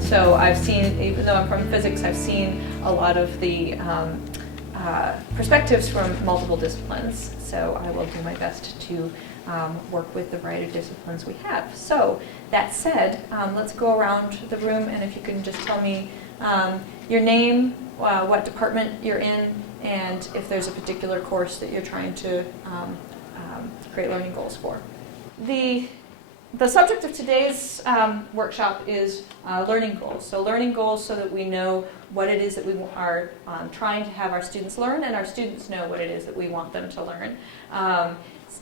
So I've seen, even though I'm from physics, I've seen a lot of the perspectives from multiple disciplines. So I will do my best to work with the variety of disciplines we have. So that said, let's go around the room, and if you can just tell me your name, what department you're in, and if there's a particular course that you're trying to create learning goals for. The subject of today's workshop is learning goals. So learning goals so that we know what it is that we are trying to have our students learn, and our students know what it is that we want them to learn.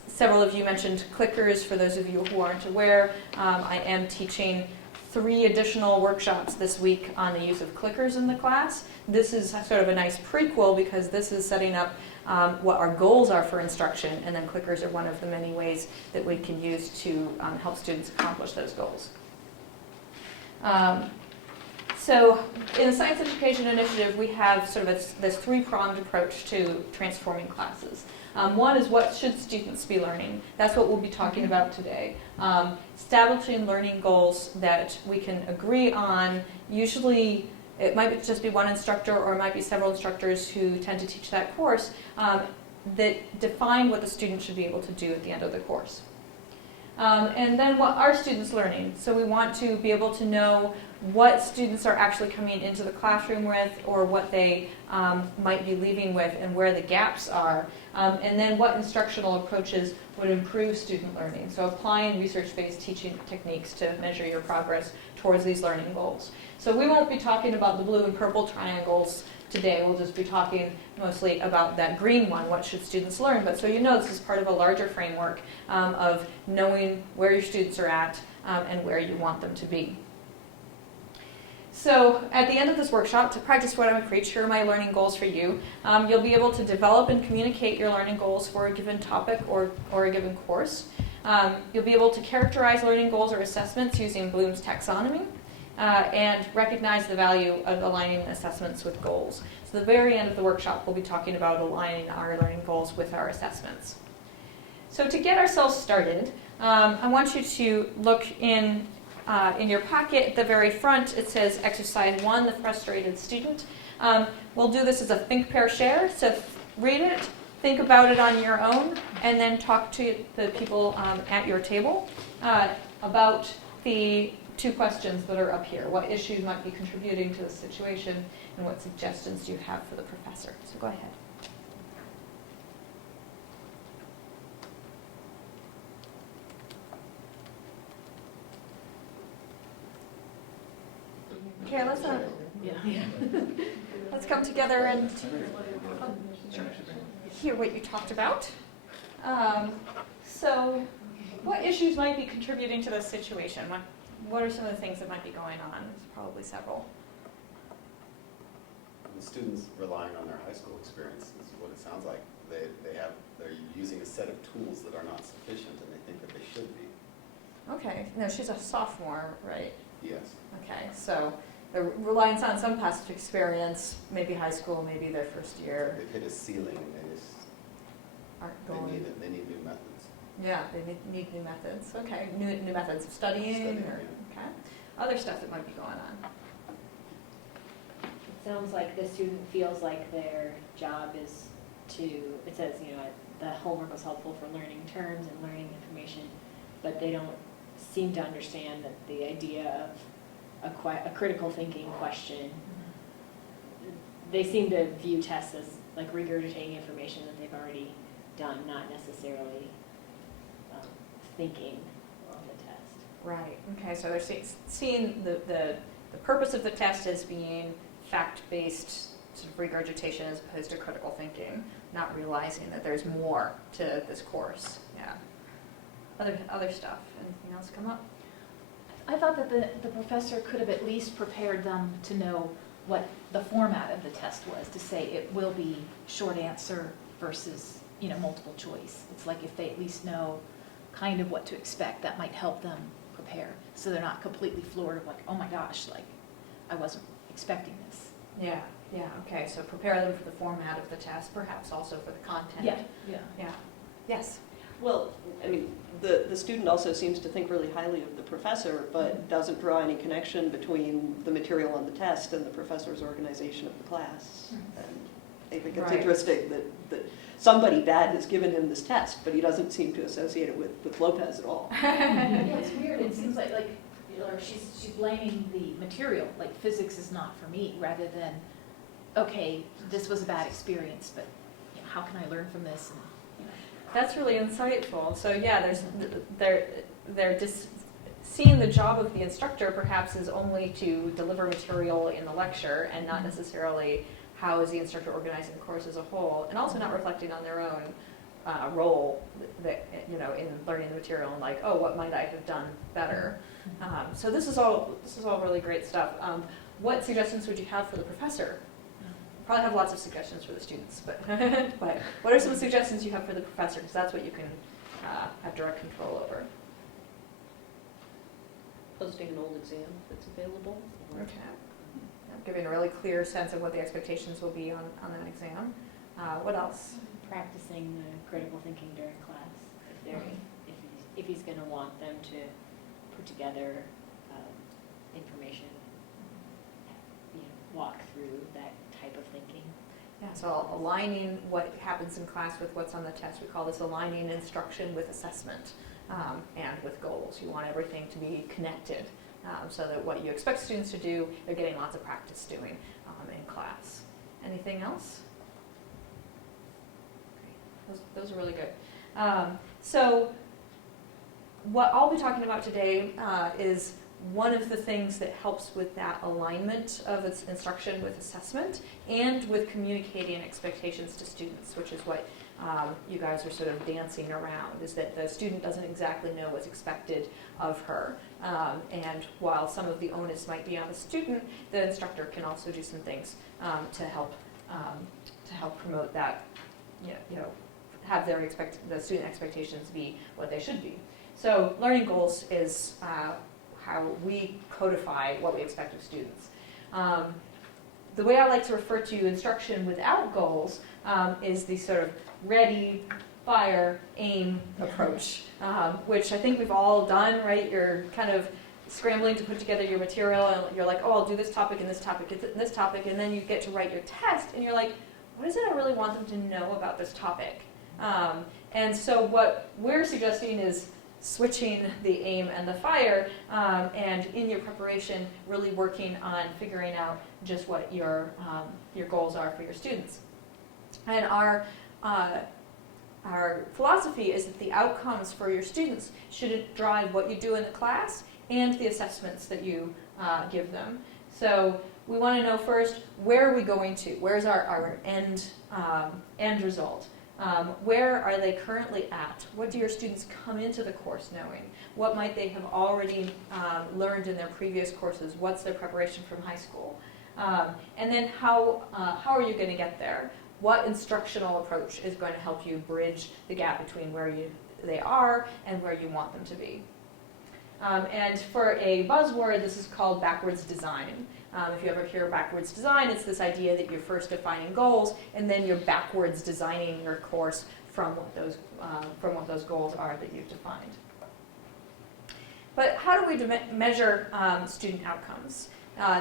Several of you mentioned clickers. For those of you who aren't aware, I am teaching 3 additional workshops this week on the use of clickers in the class. This is sort of a nice prequel because this is setting up what our goals are for instruction, and then clickers are one of the many ways that we can use to help students accomplish those goals. So in the Science Education Initiative, we have sort of this 3-pronged approach to transforming classes. One is, what should students be learning? That's what we'll be talking about today. Establishing learning goals that we can agree on. Usually it might just be one instructor, or it might be several instructors who tend to teach that course, that define what the student should be able to do at the end of the course. And then, what are students learning? So we want to be able to know what students are actually coming into the classroom with, or what they might be leaving with, and where the gaps are. And then what instructional approaches would improve student learning. So applying research-based teaching techniques to measure your progress towards these learning goals. So we won't be talking about the blue and purple triangles today. We'll just be talking mostly about that green one, what should students learn. But so you know, this is part of a larger framework of knowing where your students are at and where you want them to be. So at the end of this workshop, to practice what I would preach, here are my learning goals for you. You'll be able to develop and communicate your learning goals for a given topic or a given course. You'll be able to characterize learning goals or assessments using Bloom's taxonomy, and recognize the value of aligning assessments with goals. So the very end of the workshop, we'll be talking about aligning our learning goals with our assessments. So to get ourselves started, I want you to look in your pocket at the very front. It says Exercise 1, the frustrated student. We'll do this as a think, pair, share. So read it, think about it on your own, and then talk to the people at your table about the 2 questions that are up here. What issues might be contributing to the situation, and what suggestions do you have for the professor? So go ahead. Okay, let's come together and hear what you talked about. So, what issues might be contributing to this situation? What are some of the things that might be going on? There's probably several. The students relying on their high school experience is what it sounds like. They're using a set of tools that are not sufficient, and they think that they should be. Okay. No, she's a sophomore, right? Yes. Okay, so the reliance on some past experience, maybe high school, maybe their first year. They've hit a ceiling, and they just aren't going. They need new methods. Yeah, they need new methods. Okay, new methods of studying, or yeah. okay, other stuff that might be going on. It sounds like the student feels like their job is to. It says, the homework was helpful for learning terms and learning information, but they don't seem to understand that the idea of a critical thinking question. They seem to view tests as like regurgitating information that they've already done, not necessarily thinking on the test. Right. Okay. So they're seeing the purpose of the test as being fact-based sort of regurgitation as opposed to critical thinking, not realizing that there's more to this course. Yeah. Other stuff. Anything else come up? I thought that the professor could have at least prepared them to know what the format of the test was, to say it will be short answer versus, multiple choice. It's like if they at least know kind of what to expect, that might help them prepare. So they're not completely floored of like, oh my gosh, like I wasn't expecting this. Yeah. Okay. So prepare them for the format of the test, perhaps also for the content. Yeah. Yes. Well, I mean, the student also seems to think really highly of the professor, but doesn't draw any connection between the material on the test and the professor's organization of the class. And I think it's Right. interesting that somebody bad has given him this test, but he doesn't seem to associate it with Lopez at all. Yeah, it's weird. It seems like you know, she's blaming the material, like physics is not for me, rather than, okay, this was a bad experience, but you know, how can I learn from this? And, you know. That's really insightful. So yeah, they're just seeing the job of the instructor perhaps is only to deliver material in the lecture and not necessarily how is the instructor organizing the course as a whole, and also not reflecting on their own role that, you know, in learning the material and like, oh, what might I have done better? So this is all really great stuff. What suggestions would you have for the professor? Probably have lots of suggestions for the students, but but what are some suggestions you have for the professor? Because that's what you can have direct control over. Posting an old exam that's available. Okay. Giving a really clear sense of what the expectations will be on that exam. What else? Practicing critical thinking during class, if he's going to want them to put together information, you know, walk through that type of thinking. Yeah, so aligning what happens in class with what's on the test. We call this aligning instruction with assessment and with goals. You want everything to be connected so that what you expect students to do, they're getting lots of practice doing in class. Anything else? Great. Those are really good. So what I'll be talking about today is one of the things that helps with that alignment of its instruction with assessment and with communicating expectations to students, which is what you guys are sort of dancing around, is that the student doesn't exactly know what's expected of her. And while some of the onus might be on the student, the instructor can also do some things to help promote that, you know, have the student expectations be what they should be. So learning goals is how we codify what we expect of students. The way I like to refer to instruction without goals is the sort of ready, fire, aim approach, which I think we've all done, right? You're kind of scrambling to put together your material, and you're like, oh, I'll do this topic and this topic and this topic, and then you get to write your test, and you're like, what is it I really want them to know about this topic? And so what we're suggesting is switching the aim and the fire, and in your preparation, really working on figuring out just what your goals are for your students. And our philosophy is that the outcomes for your students should drive what you do in the class and the assessments that you give them. So we want to know first, where are we going to? Where's our end result? Where are they currently at? What do your students come into the course knowing? What might they have already learned in their previous courses? What's their preparation from high school? And then how are you going to get there? What instructional approach is going to help you bridge the gap between where they are and where you want them to be? And for a buzzword, this is called backwards design. If you ever hear backwards design, it's this idea that you're first defining goals and then you're backwards designing your course from what those goals are that you've defined. But how do we measure student outcomes?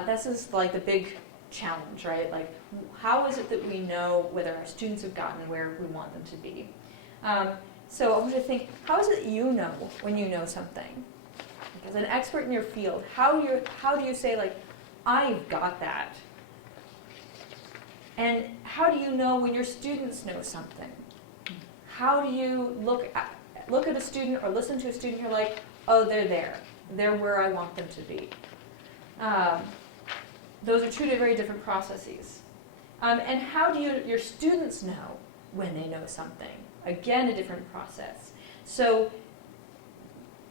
This is like the big challenge, right? Like, how is it that we know whether our students have gotten where we want them to be? So I want you to think, how is it you know when you know something? As an expert in your field, how do you say, like, I've got that? And how do you know when your students know something? How do you look at a student or listen to a student, you're like, oh, they're there. They're where I want them to be. Those are two very different processes. And how do your students know when they know something? Again, a different process. So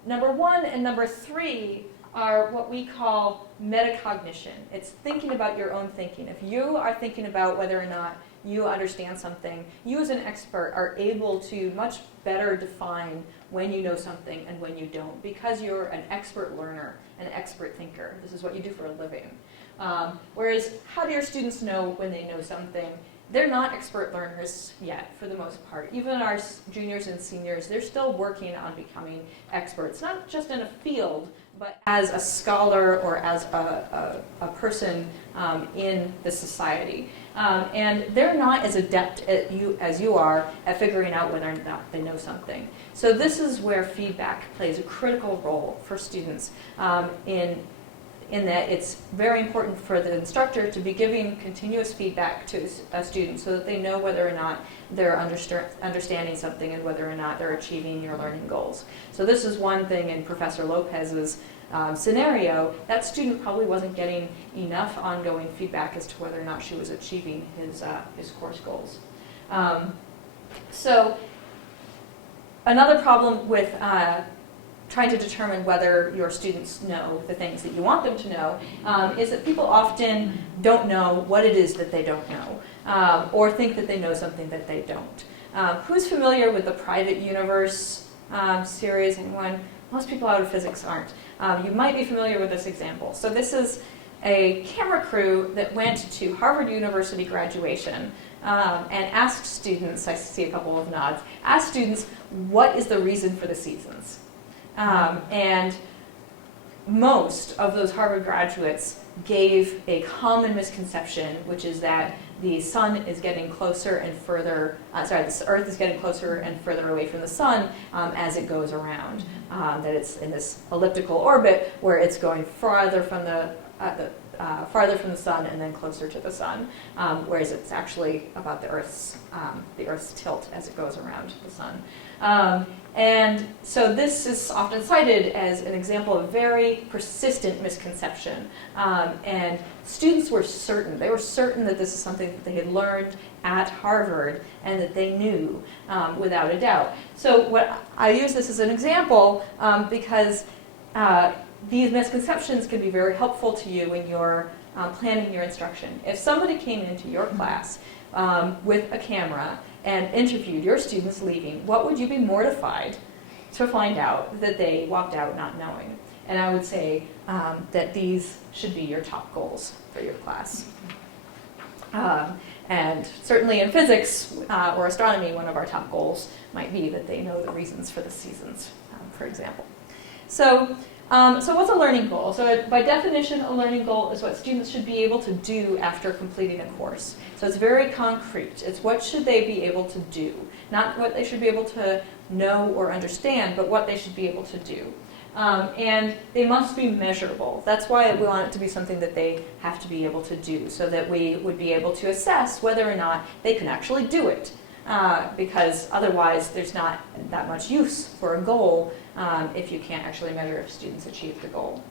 number 1 and number 3 are what we call metacognition. It's thinking about your own thinking. If you are thinking about whether or not you understand something, you as an expert are able to much better define when you know something and when you don't, because you're an expert learner, an expert thinker. This is what you do for a living. Whereas, how do your students know when they know something? They're not expert learners yet, for the most part. Even our juniors and seniors, they're still working on becoming experts, not just in a field, but as a scholar or as a person in the society. And they're not as adept as you are at figuring out whether or not they know something. So this is where feedback plays a critical role for students in that it's very important for the instructor to be giving continuous feedback to a student so that they know whether or not they're understanding something and whether or not they're achieving your learning goals. So this is one thing in Professor Lopez's scenario. That student probably wasn't getting enough ongoing feedback as to whether or not she was achieving his course goals. So another problem with trying to determine whether your students know the things that you want them to know is that people often don't know what it is that they don't know, or think that they know something that they don't. Who's familiar with the Private Universe series? Anyone? Most people out of physics aren't. You might be familiar with this example. So this is a camera crew that went to Harvard University graduation and asked students, I see a couple of nods, asked students, what is the reason for the seasons? And most of those Harvard graduates gave a common misconception, which is that the sun is getting closer and further, the Earth is getting closer and further away from the sun as it goes around. That it's in this elliptical orbit where it's going farther from the sun and then closer to the sun, whereas it's actually about the Earth's tilt as it goes around the sun. And so this is often cited as an example of very persistent misconception. And students were certain. They were certain that this is something that they had learned at Harvard and that they knew without a doubt. So I use this as an example because these misconceptions can be very helpful to you when you're planning your instruction. If somebody came into your class with a camera and interviewed your students leaving, what would you be mortified to find out that they walked out not knowing? And I would say that these should be your top goals for your class. And certainly in physics or astronomy, one of our top goals might be that they know the reasons for the seasons, for example. So what's a learning goal? So by definition, a learning goal is what students should be able to do after completing a course. So it's very concrete. It's what should they be able to do. Not what they should be able to know or understand, but what they should be able to do. And they must be measurable. That's why we want it to be something that they have to be able to do, so that we would be able to assess whether or not they can actually do it. Because otherwise there's not that much use for a goal if you can't actually measure if students achieve the goal.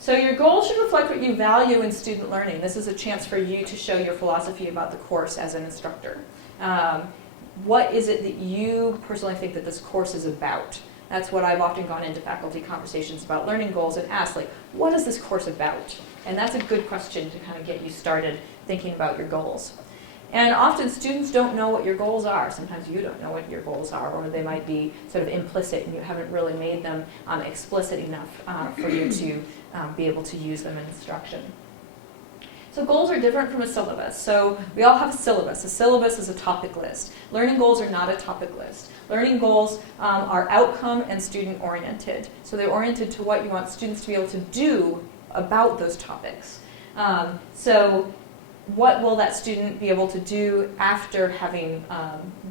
So your goal should reflect what you value in student learning. This is a chance for you to show your philosophy about the course as an instructor. What is it that you personally think that this course is about? That's what I've often gone into faculty conversations about learning goals and asked, like, what is this course about? And that's a good question to kind of get you started thinking about your goals. And often students don't know what your goals are. Sometimes you don't know what your goals are, or they might be sort of implicit and you haven't really made them explicit enough for you to be able to use them in instruction. So goals are different from a syllabus. So we all have a syllabus. A syllabus is a topic list. Learning goals are not a topic list. Learning goals are outcome and student oriented. So they're oriented to what you want students to be able to do about those topics. So what will that student be able to do after having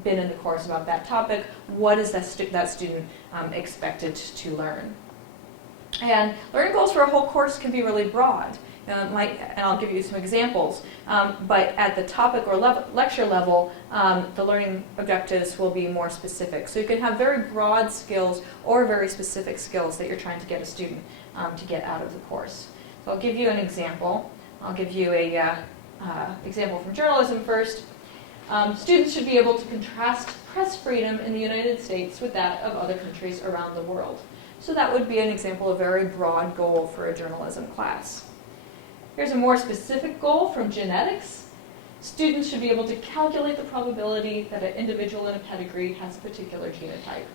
been in the course about that topic? What is that student expected to learn? And learning goals for a whole course can be really broad. And I'll give you some examples. But at the topic or lecture level, the learning objectives will be more specific. So you can have very broad skills or very specific skills that you're trying to get a student to get out of the course. So I'll give you an example. I'll give you a example from journalism first. Students should be able to contrast press freedom in the United States with that of other countries around the world. So that would be an example of a very broad goal for a journalism class. Here's a more specific goal from genetics. Students should be able to calculate the probability that an individual in a pedigree has a particular genotype.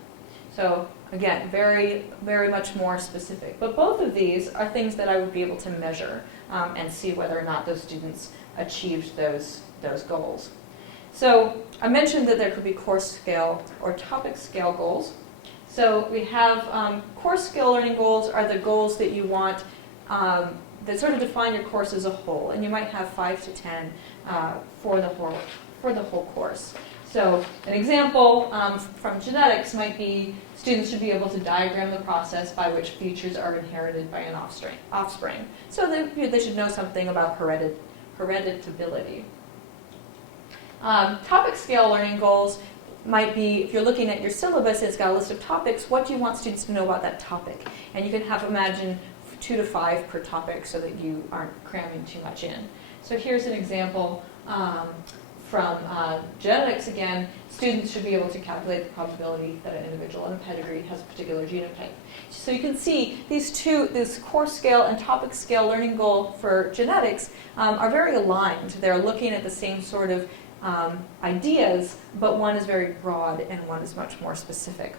So again, very, very much more specific. But both of these are things that I would be able to measure and see whether or not those students achieved those goals. So I mentioned that there could be course scale or topic scale goals. So we have course scale learning goals are the goals that you want that sort of define your course as a whole, and you might have 5 to 10 for the whole course. So an example from genetics might be students should be able to diagram the process by which features are inherited by an offspring. So they should know something about hereditability. Topic scale learning goals might be, if you're looking at your syllabus, it's got a list of topics, what do you want students to know about that topic? And you can imagine 2 to 5 per topic so that you aren't cramming too much in. So here's an example from genetics again. Students should be able to calculate the probability that an individual in a pedigree has a particular genotype. So you can see this course scale and topic scale learning goal for genetics are very aligned. They're looking at the same sort of ideas, but one is very broad and one is much more specific.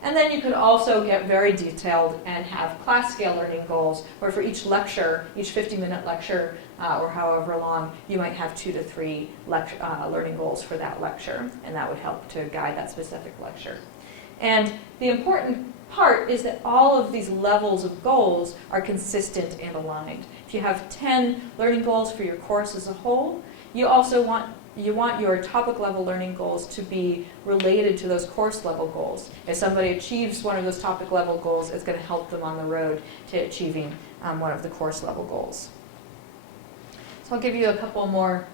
And then you could also get very detailed and have class scale learning goals, where for each lecture, each 50-minute lecture, or however long, you might have 2 to 3 learning goals for that lecture, and that would help to guide that specific lecture. And the important part is that all of these levels of goals are consistent and aligned. If you have 10 learning goals for your course as a whole, you also want your topic level learning goals to be related to those course level goals. If somebody achieves one of those topic level goals, it's going to help them on the road to achieving one of the course level goals. So I'll give you a couple more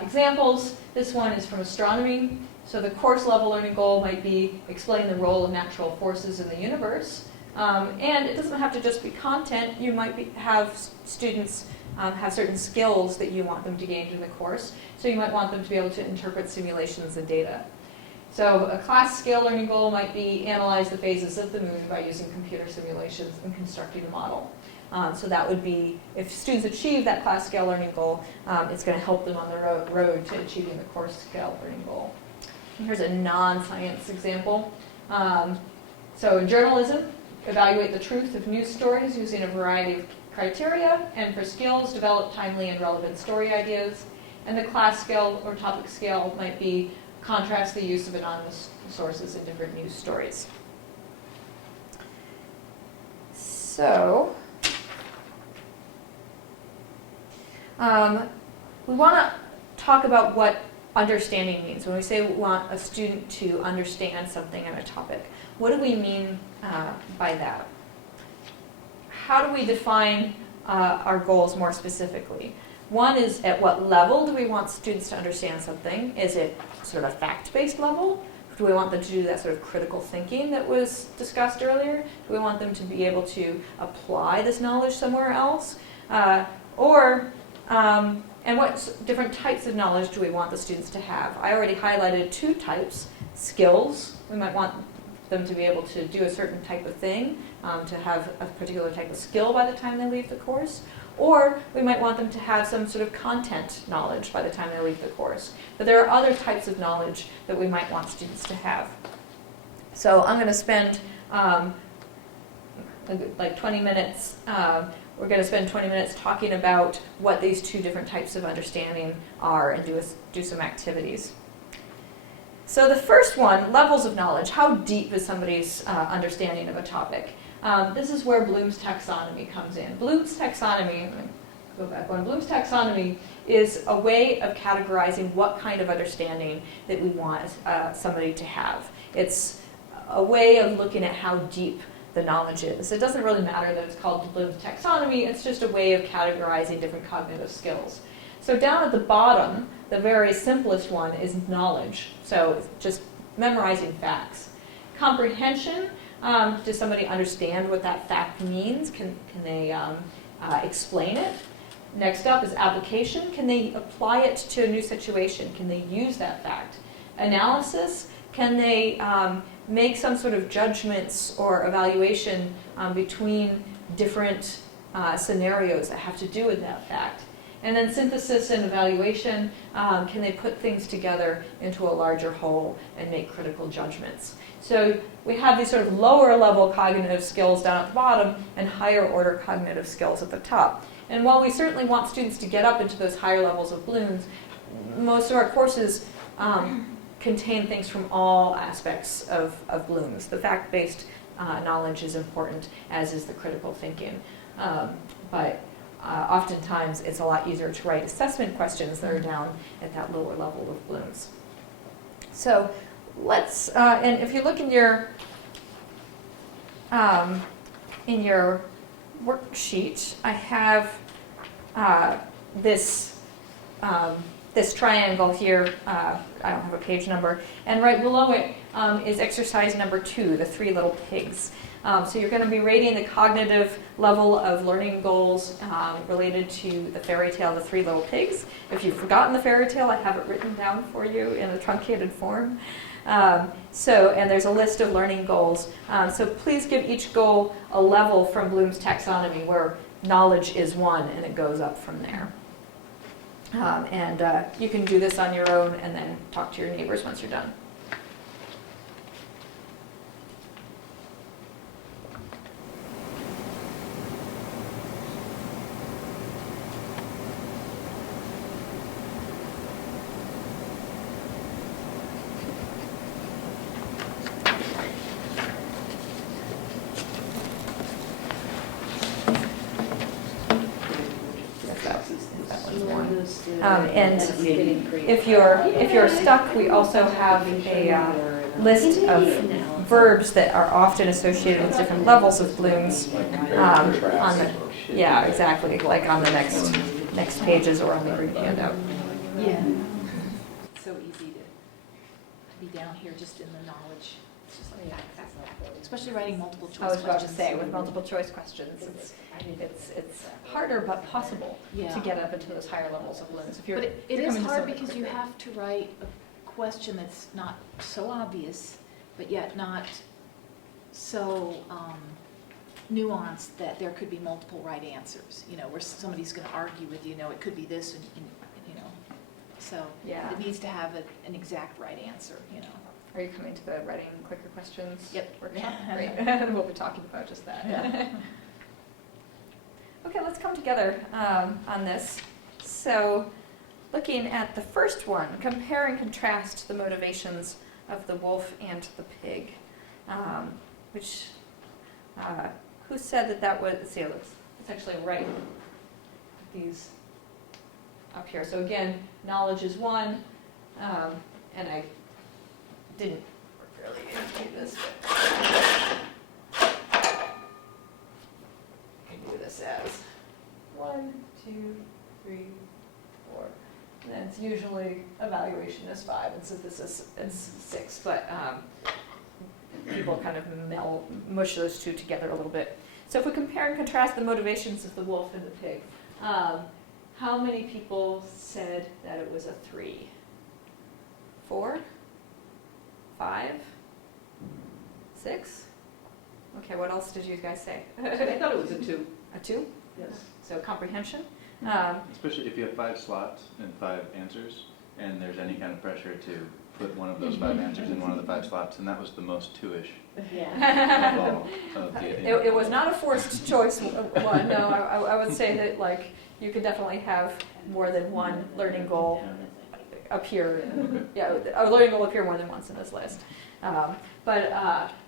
examples. This one is from astronomy. So the course level learning goal might be explain the role of natural forces in the universe. And it doesn't have to just be content. You might have students have certain skills that you want them to gain in the course. So you might want them to be able to interpret simulations and data. So a class scale learning goal might be analyze the phases of the moon by using computer simulations and constructing a model. So that would be, if students achieve that class scale learning goal, it's going to help them on the road to achieving the course scale learning goal. And here's a non-science example. So in journalism, evaluate the truth of news stories using a variety of criteria, and for skills, develop timely and relevant story ideas. And the class scale or topic scale might be contrast the use of anonymous sources in different news stories. So, we want to talk about what understanding means. When we say we want a student to understand something in a topic, what do we mean by that? How do we define our goals more specifically? One is, at what level do we want students to understand something? Is it sort of a fact-based level? Do we want them to do that sort of critical thinking that was discussed earlier? Do we want them to be able to apply this knowledge somewhere else? And what different types of knowledge do we want the students to have? I already highlighted 2 types. Skills, we might want them to be able to do a certain type of thing, to have a particular type of skill by the time they leave the course. Or we might want them to have some sort of content knowledge by the time they leave the course. But there are other types of knowledge that we might want students to have. So I'm going to spend like 20 minutes, we're going to spend 20 minutes talking about what these 2 different types of understanding are and do some activities. So the first one, levels of knowledge. How deep is somebody's understanding of a topic? This is where Bloom's taxonomy comes in. Bloom's taxonomy, go back one, Bloom's taxonomy is a way of categorizing what kind of understanding that we want somebody to have. It's a way of looking at how deep the knowledge is. It doesn't really matter that it's called Bloom's taxonomy, it's just a way of categorizing different cognitive skills. So down at the bottom, the very simplest one is knowledge. So it's just memorizing facts. Comprehension, does somebody understand what that fact means? Can they explain it? Next up is application. Can they apply it to a new situation? Can they use that fact? Analysis, can they make some sort of judgments or evaluation between different scenarios that have to do with that fact? And then synthesis and evaluation, can they put things together into a larger whole and make critical judgments? So we have these sort of lower level cognitive skills down at the bottom and higher order cognitive skills at the top. And while we certainly want students to get up into those higher levels of Bloom's, most of our courses contain things from all aspects of Bloom's. The fact-based knowledge is important, as is the critical thinking. But oftentimes it's a lot easier to write assessment questions that are down at that lower level of Bloom's. So let's, and if you look in your worksheet, I have this triangle here. I don't have a page number. And right below it is exercise number 2, the 3 little pigs. So you're going to be rating the cognitive level of learning goals related to the fairy tale, The 3 Little Pigs. If you've forgotten the fairy tale, I have it written down for you in a truncated form. And there's a list of learning goals. So please give each goal a level from Bloom's taxonomy where knowledge is 1 and it goes up from there. You can do this on your own and then talk to your neighbors once you're done. And if you're stuck, we also have a list of verbs that are often associated with different levels of Bloom's. Yeah, exactly, like on the next pages or on the green handout. Yeah. So easy to be down here just in the knowledge. It's just like especially writing multiple choice I was about to questions. say, with multiple choice questions, it's harder but possible to get up into those higher levels of Bloom's. But it is hard because you have to write a question that's not so obvious, but yet not so nuanced that there could be multiple right answers. You know, where somebody's going to argue with you, no, it could be this, and you know. So Yeah. it needs to have an exact right answer. You know. Are you coming to the writing clicker questions? Yep. Workshop? Great. We'll be talking about just that. Yeah. Okay, let's come together on this. So, looking at the first one, compare and contrast the motivations of the wolf and the pig. Who said that was, let's see, let's actually write these up here. So again, knowledge is 1, and I didn't really do this, but I can do this as 1, 2, 3, 4. And then it's usually evaluation is 5, and synthesis is 6. But people kind of mush those two together a little bit. So if we compare and contrast the motivations of the wolf and the pig, how many people said that it was a 3? 4? 5? 6? Okay, what else did you guys say? I thought it was a 2. A 2? Yes. So comprehension? Especially if you have 5 slots and 5 answers, and there's any kind of pressure to put one of those 5 answers in one of the 5 slots, and that was the most 2-ish Yeah. of all of the. It was not a forced choice one. No, I would say that like you could definitely have more than one learning goal appear. Yeah, a learning goal appear more than once in this list.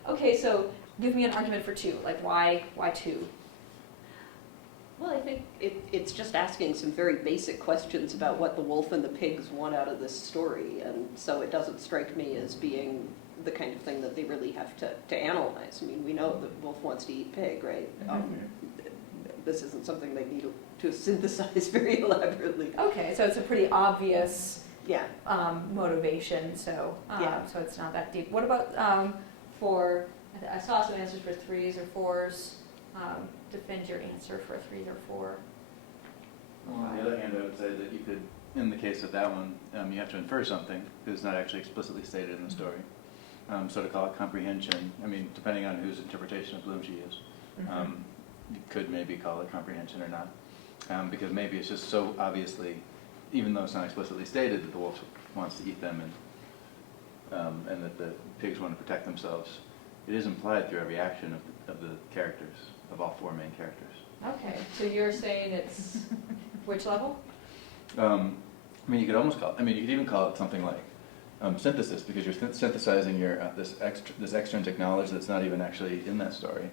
Okay, so give me an argument for 2. Like why 2? Well, I think it's just asking some very basic questions about what the wolf and the pigs want out of this story, and so it doesn't strike me as being the kind of thing that they really have to analyze. I mean, we know the wolf wants to eat pig, right? This isn't something they need to synthesize very elaborately. Okay, so it's a pretty obvious Yeah. motivation, so so it's not that deep. What about I saw some answers for 3s or 4s. Defend your answer for a 3 or 4. On the other hand, I would say that you could, in the case of that one, you have to infer something because it's not actually explicitly stated in the story. So to call it comprehension, I mean, depending on whose interpretation of Bloom she is, you could maybe call it comprehension or not, because maybe it's just so obviously, even though it's not explicitly stated that the wolf wants to eat them and that the pigs want to protect themselves, it is implied through every action of the characters, of all 4 main characters. Okay, so you're saying it's which level? I mean, you could almost call it, I mean, you could even call it something like synthesis, because you're synthesizing your this extrinsic knowledge that's not even actually in that story.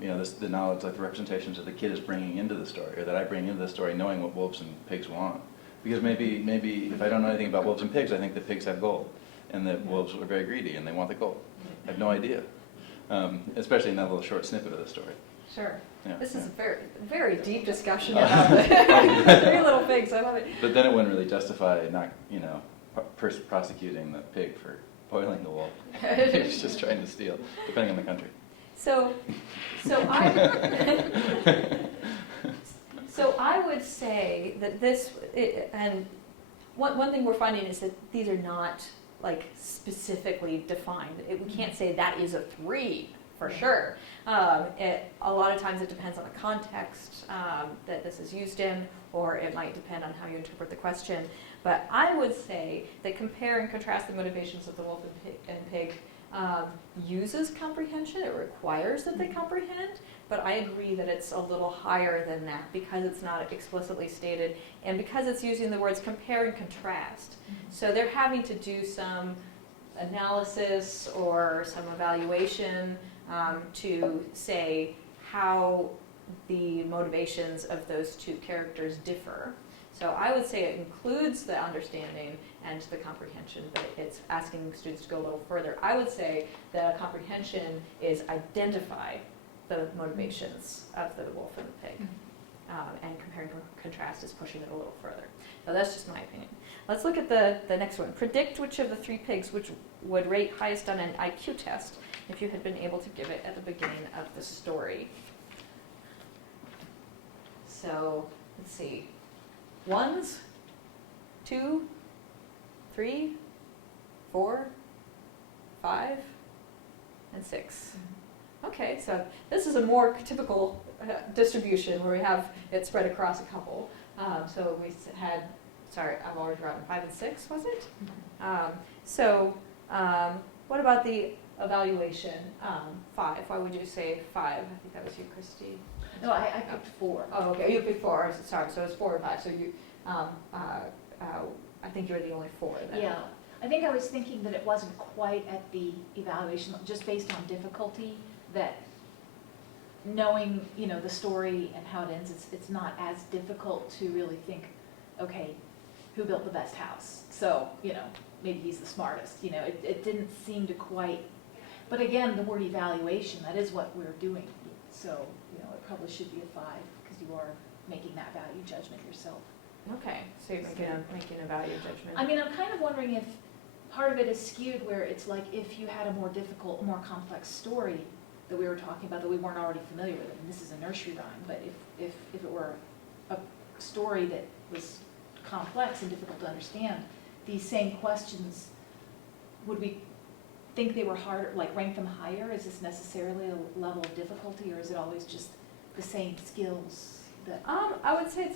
You know, the knowledge, like the representations that the kid is bringing into the story, or that I bring into the story, knowing what wolves and pigs want. Because maybe if I don't know anything about wolves and pigs, I think that pigs have gold, and that wolves are very greedy and they want the gold. I have no idea, especially in that little short snippet of the story. Sure. Yeah, This is yeah. a very, very deep discussion Yeah. about the Three Little Pigs. I love it. But then it wouldn't really justify not, you know, prosecuting the pig for boiling the wolf. He was just trying to steal, depending on the country. So I would say that and one thing we're finding is that these are not like specifically defined. We can't say that is a 3 for sure. A lot of times it depends on the context that this is used in, or it might depend on how you interpret the question. But I would say that compare and contrast the motivations of the wolf and pig uses comprehension. It requires that they comprehend, but I agree that it's a little higher than that because it's not explicitly stated and because it's using the words compare and contrast. So they're having to do some analysis or some evaluation to say how the motivations of those two characters differ. So I would say it includes the understanding and the comprehension, but it's asking students to go a little further. I would say that a comprehension is identify the motivations of the wolf and the pig. And compare and contrast is pushing it a little further. So that's just my opinion. Let's look at the next one. Predict which of the 3 pigs which would rate highest on an IQ test if you had been able to give it at the beginning of the story. So let's see. 1s, 2, 3, 4, 5, and 6. Okay, so this is a more typical distribution where we have it spread across a couple. So we had, sorry, I've already forgotten, 5 and 6, was it? What about the evaluation? 5. Why would you say 5? I think that was you, Christy. No, I picked 4. Oh, okay. You picked 4. Sorry, so it's 4 and 5. So you, I think you're the only 4 then. Yeah, I think I was thinking that it wasn't quite at the evaluation, just based on difficulty, that knowing, you know, the story and how it ends, it's not as difficult to really think, okay, who built the best house? So, you know, maybe he's the smartest. You know, it didn't seem to quite, but again, the word evaluation, that is what we're doing. So, you know, it probably should be a 5 because you are making that value judgment yourself. Okay, so you're making a value judgment. I mean, I'm kind of wondering if part of it is skewed where it's like if you had a more difficult, more complex story that we were talking about that we weren't already familiar with, and this is a nursery rhyme, but if it were a story that was complex and difficult to understand, these same questions, would we think they were harder, like rank them higher? Is this necessarily a level of difficulty, or is it always just the same skills that? I would say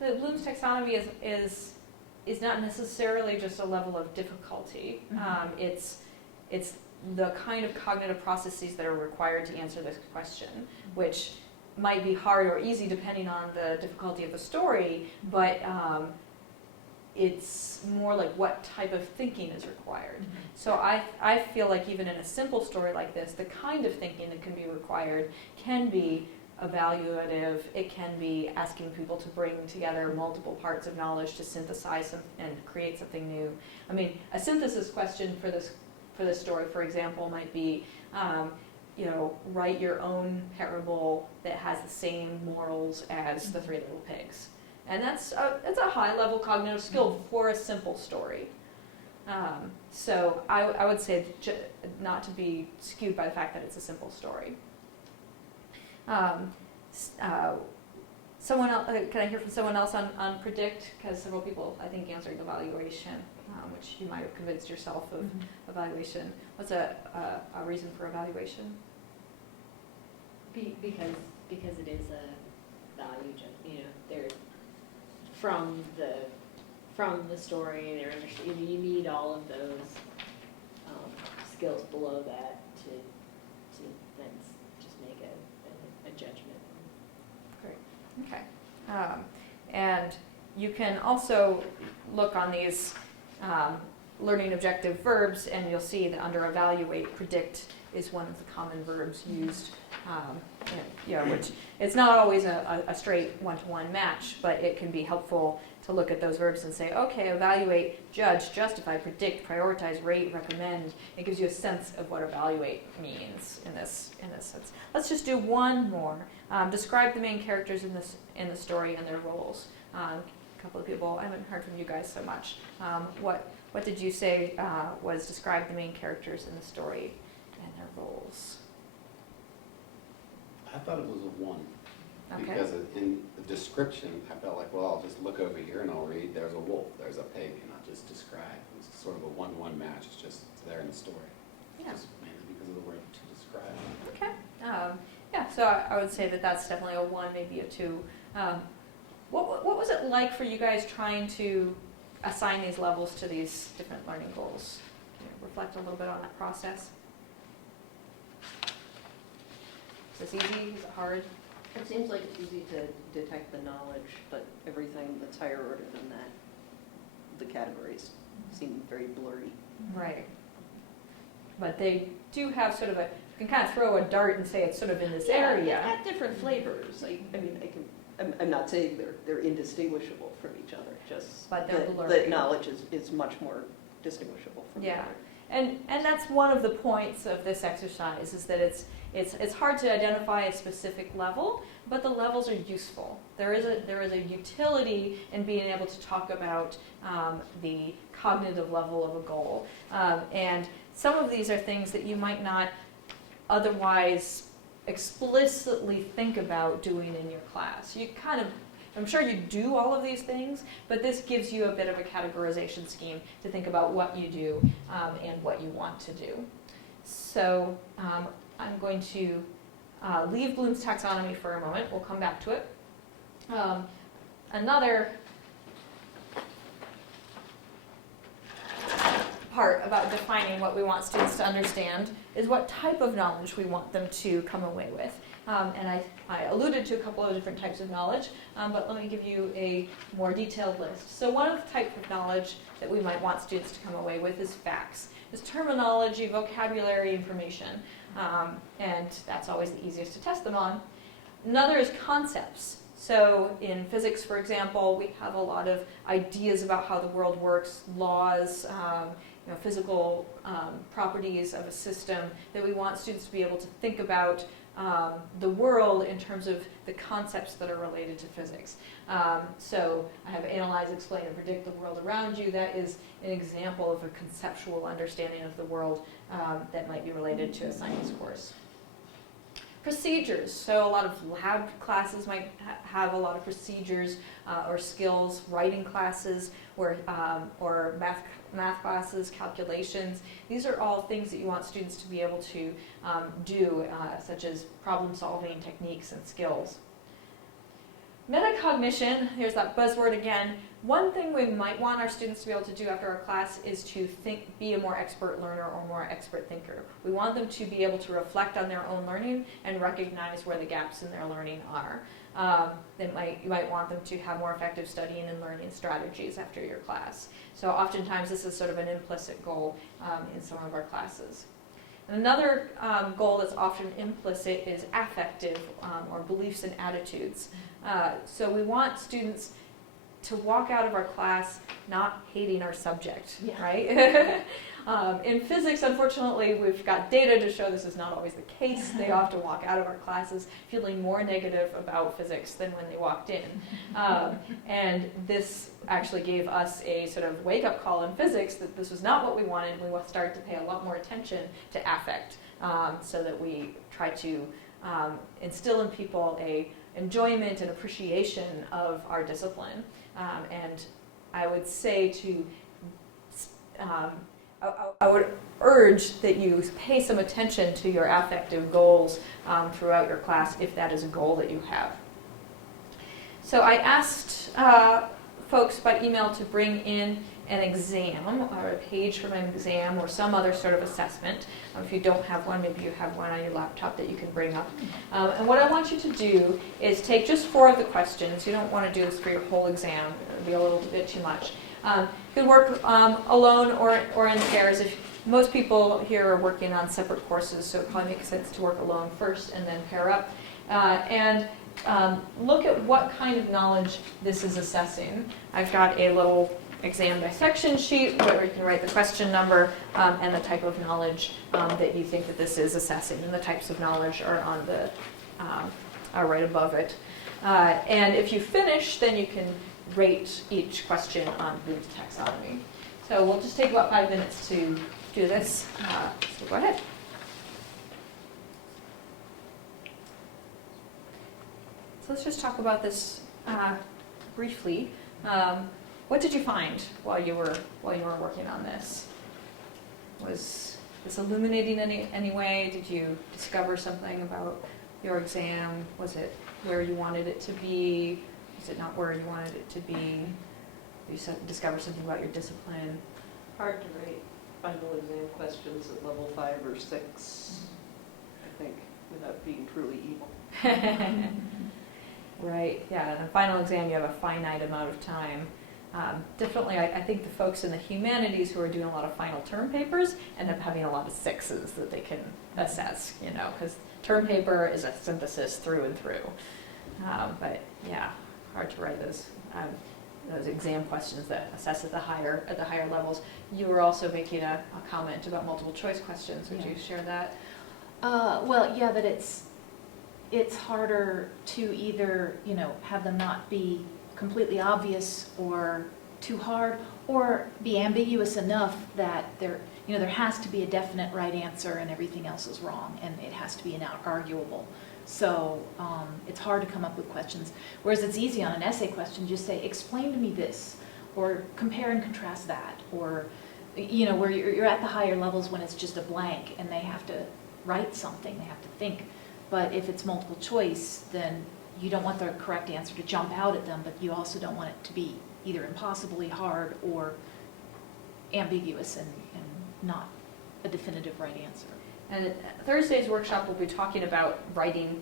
that Bloom's taxonomy is not necessarily just a level of difficulty. Mm-hmm. It's the kind of cognitive processes that are required to answer this question, which might be hard or easy depending on the difficulty of the story, but it's more like what type of thinking is required. Mm-hmm. So I feel like even in a simple story like this, the kind of thinking that can be required can be evaluative. It can be asking people to bring together multiple parts of knowledge to synthesize and create something new. I mean, a synthesis question for this story, for example, might be, write your own parable that has the same morals as the 3 Little Pigs. And that's a high-level cognitive skill for a simple story. So I would say not to be skewed by the fact that it's a simple story. Someone else, can I hear from someone else on predict? Because several people, I think, answered evaluation, which you might have convinced yourself of evaluation. What's a reason for evaluation? Because it is a value judgment. You know, they're from the story. They're you need all of those skills below that to then just make a judgment. Okay. And you can also look on these learning objective verbs, and you'll see that under evaluate, predict is one of the common verbs used. Which it's not always a straight one-to-one match, but it can be helpful to look at those verbs and say, okay, evaluate, judge, justify, predict, prioritize, rate, recommend. It gives you a sense of what evaluate means in this sense. Let's just do one more. Describe the main characters in the story and their roles. A couple of people, I haven't heard from you guys so much. What did you say was describe the main characters in the story and their roles? I thought it was a 1. Okay. Because in the description, I felt like, well, I'll just look over here and I'll read, there's a wolf, there's a pig, and I'll just describe. It's sort of a 1-to-1 match, it's just there in the story. Yeah. Just mainly because of the word to describe. Okay. So I would say that that's definitely a 1, maybe a 2. What was it like for you guys trying to assign these levels to these different learning goals? Can you reflect a little bit on that process? Is this easy? Is it hard? It seems like it's easy to detect the knowledge, but everything that's higher order than that, the categories seem very blurry. Right. But they do have sort of you can kind of throw a dart and say it's sort of in this area. They've got different flavors. I'm not saying they're indistinguishable from each other, just But they're the blurry. knowledge is much more distinguishable from each Yeah. other. And that's one of the points of this exercise is that it's hard to identify a specific level, but the levels are useful. There is a utility in being able to talk about the cognitive level of a goal. And some of these are things that you might not otherwise explicitly think about doing in your class. I'm sure you do all of these things, but this gives you a bit of a categorization scheme to think about what you do and what you want to do. So I'm going to leave Bloom's taxonomy for a moment. We'll come back to it. Another part about defining what we want students to understand is what type of knowledge we want them to come away with. And I alluded to a couple of different types of knowledge, but let me give you a more detailed list. So one of the types of knowledge that we might want students to come away with is facts. It's terminology, vocabulary, information, and that's always the easiest to test them on. Another is concepts. So in physics, for example, we have a lot of ideas about how the world works, laws, physical properties of a system that we want students to be able to think about the world in terms of the concepts that are related to physics. So I have analyze, explain, and predict the world around you. That is an example of a conceptual understanding of the world that might be related to a science course. Procedures. So a lot of lab classes might have a lot of procedures or skills, writing classes or math classes, calculations. These are all things that you want students to be able to do, such as problem solving techniques and skills. Metacognition, here's that buzzword again. One thing we might want our students to be able to do after our class is to be a more expert learner or more expert thinker. We want them to be able to reflect on their own learning and recognize where the gaps in their learning are. You might want them to have more effective studying and learning strategies after your class. So oftentimes this is sort of an implicit goal in some of our classes. Another goal that's often implicit is affective or beliefs and attitudes. So we want students to walk out of our class not hating our subject, right? In physics, unfortunately, we've got data to show this is not always the case. They often walk out of our classes feeling more negative about physics than when they walked in. And this actually gave us a sort of wake-up call in physics that this was not what we wanted. We started to pay a lot more attention to affect so that we try to instill in people a enjoyment and appreciation of our discipline. And I would say I would urge that you pay some attention to your affective goals throughout your class if that is a goal that you have. So I asked folks by email to bring in an exam or a page from an exam or some other sort of assessment. If you don't have one, maybe you have one on your laptop that you can bring up. And what I want you to do is take just 4 of the questions. You don't want to do this for your whole exam. It would be a little bit too much. You can work alone or in pairs. If most people here are working on separate courses, so it probably makes sense to work alone first and then pair up. And look at what kind of knowledge this is assessing. I've got a little exam dissection sheet where you can write the question number and the type of knowledge that you think that this is assessing, and the types of knowledge are on the are right above it. And if you finish, then you can rate each question on Bloom's taxonomy. So we'll just take about 5 minutes to do this. So go ahead. So let's just talk about this briefly. What did you find while you were working on this? Was this illuminating in any way? Did you discover something about your exam? Was it where you wanted it to be? Was it not where you wanted it to be? Did you discover something about your discipline? Hard to rate final exam questions at level 5 or 6, I think, without being truly evil. Right, yeah, in a final exam you have a finite amount of time. Definitely, I think the folks in the humanities who are doing a lot of final term papers end up having a lot of 6s that they can assess, because term paper is a synthesis through and through. But yeah, hard to write those exam questions that assess at the higher levels. You were also making a comment about multiple choice questions. Would you share that? Well, yeah, that it's harder to either, have them not be completely obvious or too hard, or be ambiguous enough that there has to be a definite right answer and everything else is wrong, and it has to be inarguable. So it's hard to come up with questions. Whereas it's easy on an essay question, just say, explain to me this, or compare and contrast that, or, where you're at the higher levels when it's just a blank and they have to write something, they have to think. But if it's multiple choice, then you don't want the correct answer to jump out at them, but you also don't want it to be either impossibly hard or ambiguous and not a definitive right answer. And Thursday's workshop will be talking about writing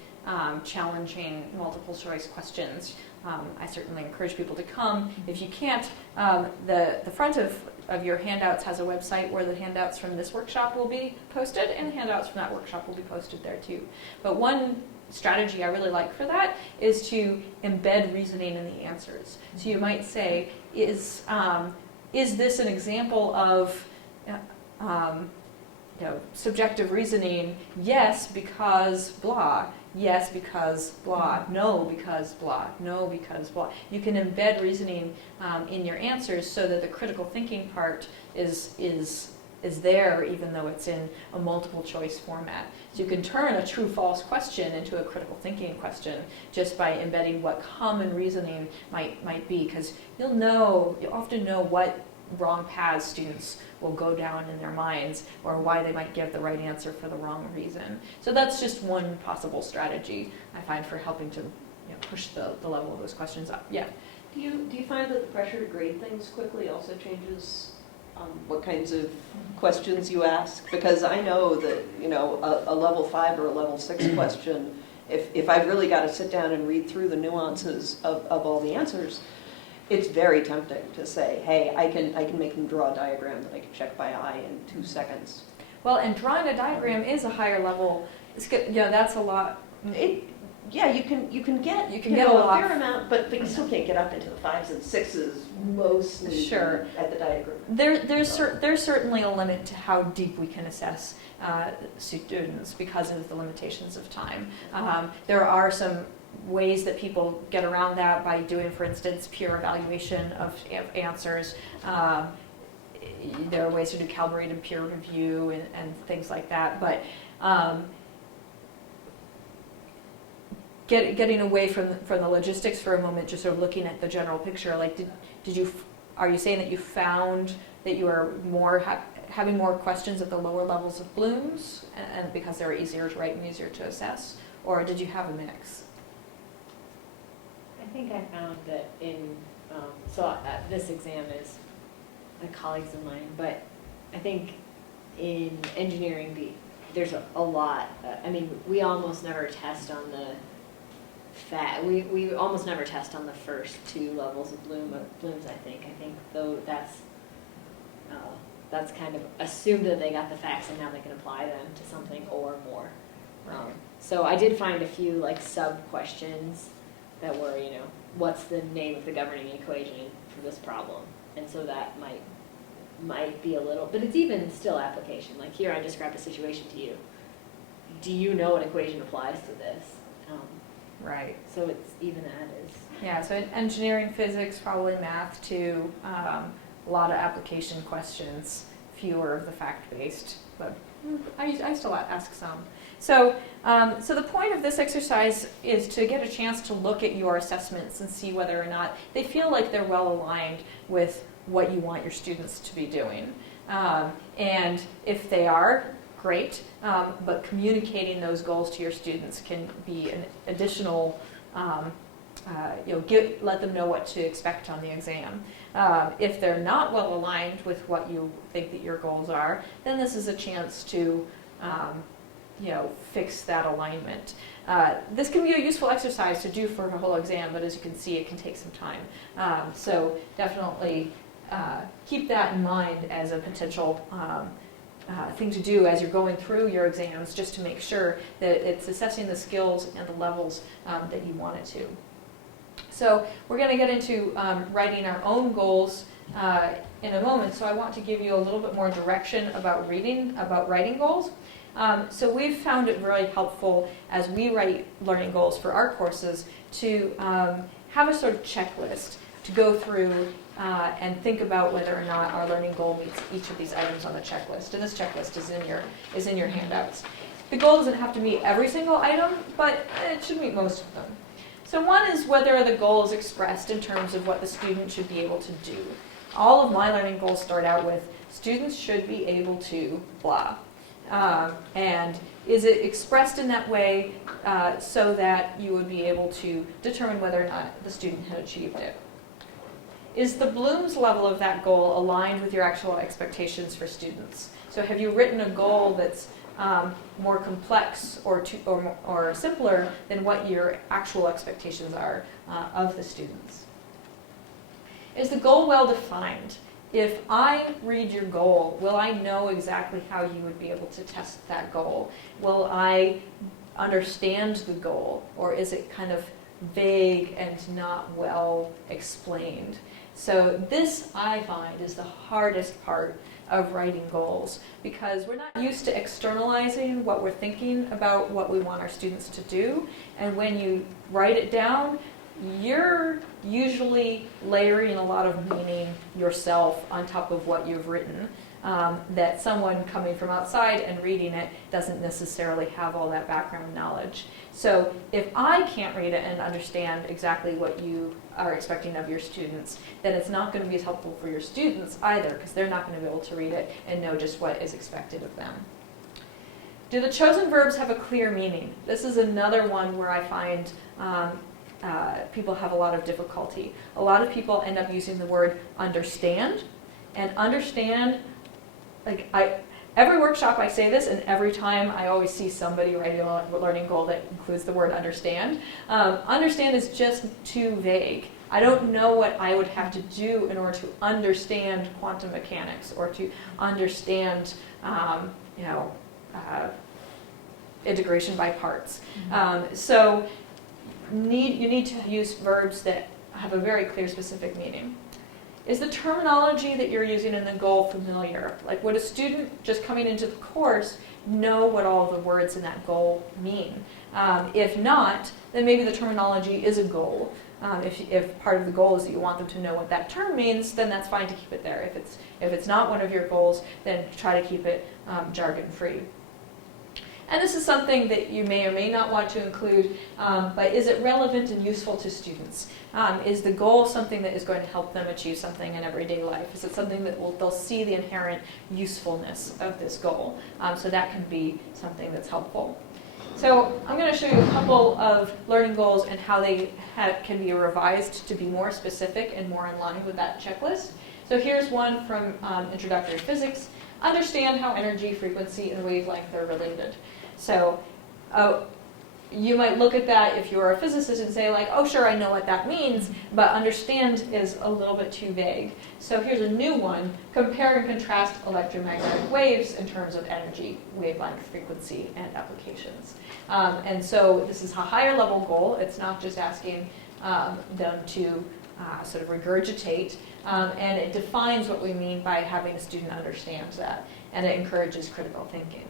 challenging multiple choice questions. I certainly encourage people to come. If you can't, the front of your handouts has a website where the handouts from this workshop will be posted, and the handouts from that workshop will be posted there too. But one strategy I really like for that is to embed reasoning in the answers. So you might say, is this an example of subjective reasoning? Yes, because blah. Yes, because blah. No, because blah. No, because blah. You can embed reasoning in your answers so that the critical thinking part is there, even though it's in a multiple choice format. So you can turn a true-false question into a critical thinking question just by embedding what common reasoning might be, because you'll often know what wrong paths students will go down in their minds, or why they might give the right answer for the wrong reason. So that's just one possible strategy I find for helping to push the level of those questions up. Yeah. Do you find that the pressure to grade things quickly also changes what kinds of questions you ask? Because I know that a level 5 or a level 6 question, if I've really got to sit down and read through the nuances of all the answers, it's very tempting to say, hey, I can make them draw a diagram that I can check by eye in 2 seconds. Well, and drawing a diagram is a higher level. That's a lot. Yeah, you can get a fair amount, but you still can't get up into the 5s and 6s mostly. Sure. At the diagram. There's certainly a limit to how deep we can assess students because of the limitations of time. There are some ways that people get around that by doing, for instance, peer evaluation of answers. There are ways to do calibrated peer review and things like that, but getting away from the logistics for a moment, just sort of looking at the general picture. Like, are you saying that you found that you are having more questions at the lower levels of Bloom's, and because they were easier to write and easier to assess, or did you have a mix? I think I found that this exam is colleagues of mine, but I think in engineering, there's a lot. I mean, we almost never test on the we almost never test on the first 2 levels of blooms. I think though that's kind of assumed that they got the facts and now they can apply them to something or more. So I did find a few like sub questions that were, what's the name of the governing equation for this problem? And so that might be a little, but it's even still application. Like here I described a situation to you. Do you know what equation applies to this? Right. So it's even that is. Yeah, so in engineering, physics, probably math too, a lot of application questions, fewer of the fact-based, but I still ask some. So, so the point of this exercise is to get a chance to look at your assessments and see whether or not they feel like they're well aligned with what you want your students to be doing. And if they are, great, but communicating those goals to your students can be an additional, let them know what to expect on the exam. If they're not well aligned with what you think that your goals are, then this is a chance to fix that alignment. This can be a useful exercise to do for a whole exam, but as you can see, it can take some time. So definitely keep that in mind as a potential thing to do as you're going through your exams, just to make sure that it's assessing the skills and the levels that you want it to. So we're going to get into writing our own goals in a moment, so I want to give you a little bit more direction about writing goals. So we've found it really helpful as we write learning goals for our courses to have a sort of checklist to go through and think about whether or not our learning goal meets each of these items on the checklist. And this checklist is in your handouts. The goal doesn't have to meet every single item, but it should meet most of them. So one is whether the goal is expressed in terms of what the student should be able to do. All of my learning goals start out with students should be able to blah. And is it expressed in that way so that you would be able to determine whether or not the student had achieved it? Is the Bloom's level of that goal aligned with your actual expectations for students? So have you written a goal that's more complex or simpler than what your actual expectations are of the students? Is the goal well defined? If I read your goal, will I know exactly how you would be able to test that goal? Will I understand the goal, or is it kind of vague and not well explained? So this, I find, is the hardest part of writing goals, because we're not used to externalizing what we're thinking about what we want our students to do, and when you write it down, you're usually layering a lot of meaning yourself on top of what you've written, that someone coming from outside and reading it doesn't necessarily have all that background knowledge. So if I can't read it and understand exactly what you are expecting of your students, then it's not going to be as helpful for your students either, because they're not going to be able to read it and know just what is expected of them. Do the chosen verbs have a clear meaning? This is another one where I find people have a lot of difficulty. A lot of people end up using the word understand, and understand, every workshop I say this, and every time I always see somebody writing a learning goal that includes the word understand. Understand is just too vague. I don't know what I would have to do in order to understand quantum mechanics or to understand, integration by parts. So you need to use verbs that have a very clear specific meaning. Is the terminology that you're using in the goal familiar? Like, would a student just coming into the course know what all the words in that goal mean? If not, then maybe the terminology is a goal. If part of the goal is that you want them to know what that term means, then that's fine to keep it there. If it's not one of your goals, then try to keep it jargon-free. And this is something that you may or may not want to include, but is it relevant and useful to students? Is the goal something that is going to help them achieve something in everyday life? Is it something that they'll see the inherent usefulness of this goal? So that can be something that's helpful. So I'm going to show you a couple of learning goals and how they can be revised to be more specific and more in line with that checklist. So here's one from Introductory Physics. Understand how energy, frequency, and wavelength are related. So you might look at that if you're a physicist and say like, oh sure, I know what that means, but understand is a little bit too vague. So here's a new one. Compare and contrast electromagnetic waves in terms of energy, wavelength, frequency, and applications. And so this is a higher level goal. It's not just asking them to sort of regurgitate, and it defines what we mean by having a student understand that, and it encourages critical thinking.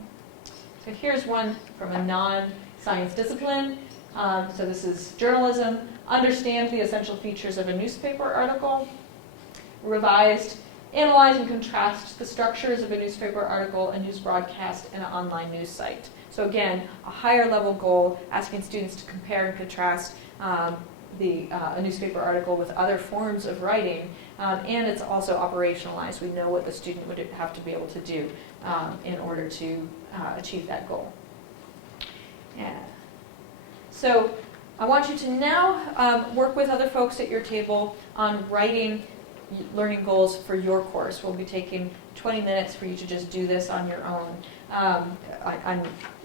So here's one from a non-science discipline. So this is journalism. Understand the essential features of a newspaper article. Revised, analyze and contrast the structures of a newspaper article, a news broadcast, and an online news site. So again, a higher level goal, asking students to compare and contrast a newspaper article with other forms of writing, and it's also operationalized. We know what the student would have to be able to do in order to achieve that goal. Yeah. So I want you to now work with other folks at your table on writing learning goals for your course. We'll be taking 20 minutes for you to just do this on your own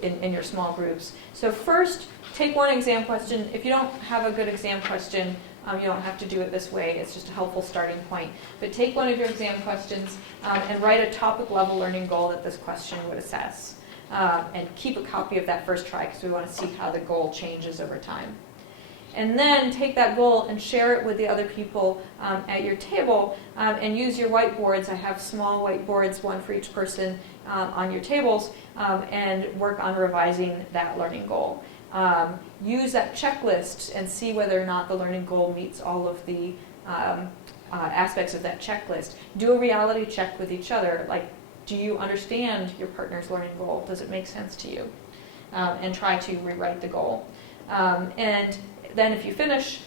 in your small groups. So first, take one exam question. If you don't have a good exam question, you don't have to do it this way. It's just a helpful starting point. But take one of your exam questions and write a topic level learning goal that this question would assess. And keep a copy of that first try because we want to see how the goal changes over time. And then take that goal and share it with the other people at your table and use your whiteboards. I have small whiteboards, one for each person on your tables, and work on revising that learning goal. Use that checklist and see whether or not the learning goal meets all of the aspects of that checklist. Do a reality check with each other. Like, do you understand your partner's learning goal? Does it make sense to you? And try to rewrite the goal. And then if you finish,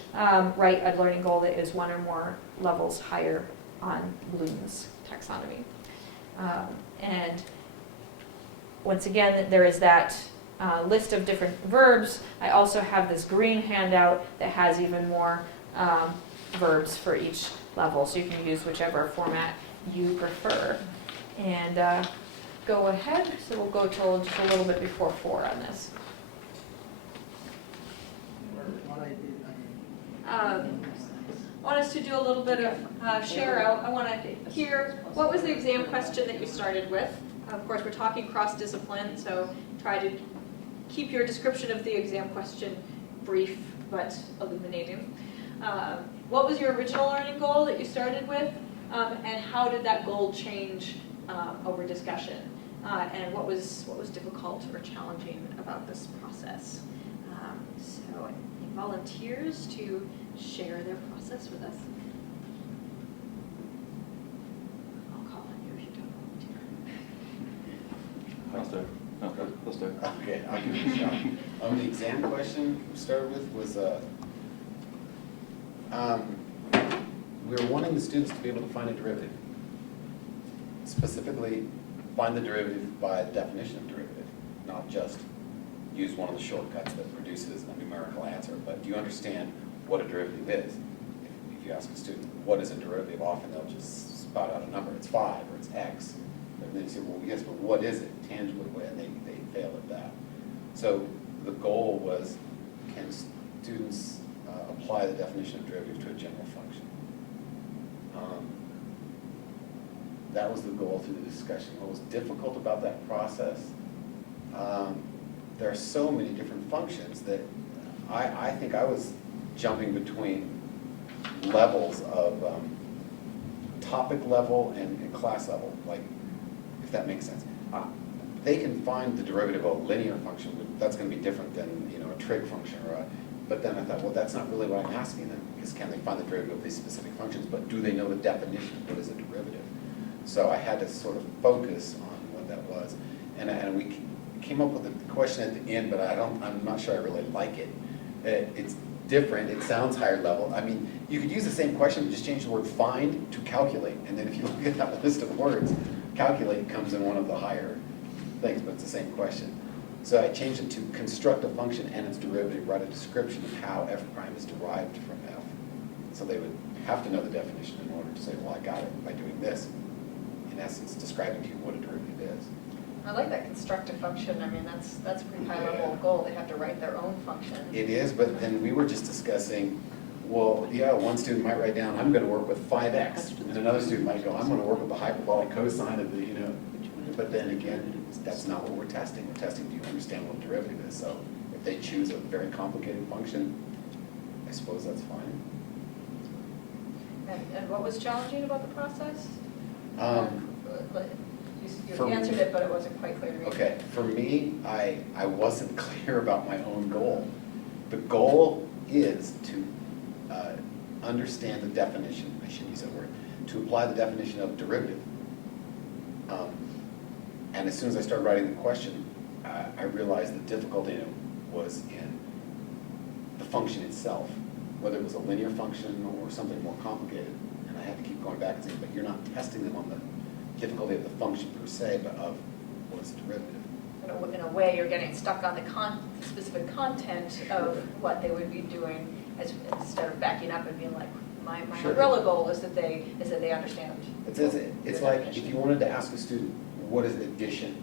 write a learning goal that is one or more levels higher on Bloom's taxonomy. And once again, there is that list of different verbs. I also have this green handout that has even more verbs for each level, so you can use whichever format you prefer. And go ahead, so we'll go till just a little bit before 4 on this. I want us to do a little bit of share out. I want to hear, what was the exam question that you started with? Of course, we're talking cross-discipline, so try to keep your description of the exam question brief but illuminating. What was your original learning goal that you started with? And how did that goal change over discussion? And what was difficult or challenging about this process? So I need volunteers to share their process with us. I'll call on you if you don't volunteer. I'll start. Okay, let's start. Okay, I'll give it a shot. The exam question we started with was, we were wanting the students to be able to find a derivative. Specifically, find the derivative by definition of derivative, not just use one of the shortcuts that produces a numerical answer. But do you understand what a derivative is? If you ask a student, what is a derivative, often they'll just spout out a number. It's 5 or it's X. And then you say, well, yes, but what is it tangibly? And they fail at that. So the goal was, can students apply the definition of derivative to a general function? That was the goal through the discussion. What was difficult about that process, there are so many different functions that I think I was jumping between levels of topic level and class level, like, if that makes sense. They can find the derivative of a linear function, but that's going to be different than a trig function. But then I thought, well, that's not really what I'm asking them, because can they find the derivative of these specific functions, but do they know the definition? What is a derivative? So I had to sort of focus on what that was. And we came up with a question at the end, but I'm not sure I really like it. It's different, it sounds higher level. I mean, you could use the same question, but just change the word find to calculate. And then if you look at that list of words, calculate comes in one of the higher things, but it's the same question. So I changed it to construct a function and its derivative, write a description of how f prime is derived from f. So they would have to know the definition in order to say, well, I got it by doing this. In essence, describing to you what a derivative is. I like that constructive function. I mean, that's a pretty high level goal. They have to write their own function. It is, but then we were just discussing, well, yeah, one student might write down, I'm gonna work with 5x, and another student might go, I'm gonna work with the hyperbolic cosine of the, you know, but then again, that's not what we're testing. We're testing, do you understand what a derivative is? So if they choose a very complicated function, I suppose that's fine. And what was challenging about the process? For You me- answered it, but it wasn't quite clear to me. Okay, for me, I wasn't clear about my own goal. The goal is to understand the definition, I shouldn't use that word, to apply the definition of derivative. And as soon as I started writing the question, I realized the difficulty was in the function itself, whether it was a linear function or something more complicated. And I had to keep going back and saying, but you're not testing them on the difficulty of the function per se, but of what's derivative. In a way, you're getting stuck on the specific content of what they would be doing instead of backing up and being like, my Sure. umbrella goal is that they understand. It's like if you wanted to ask a student, what is addition?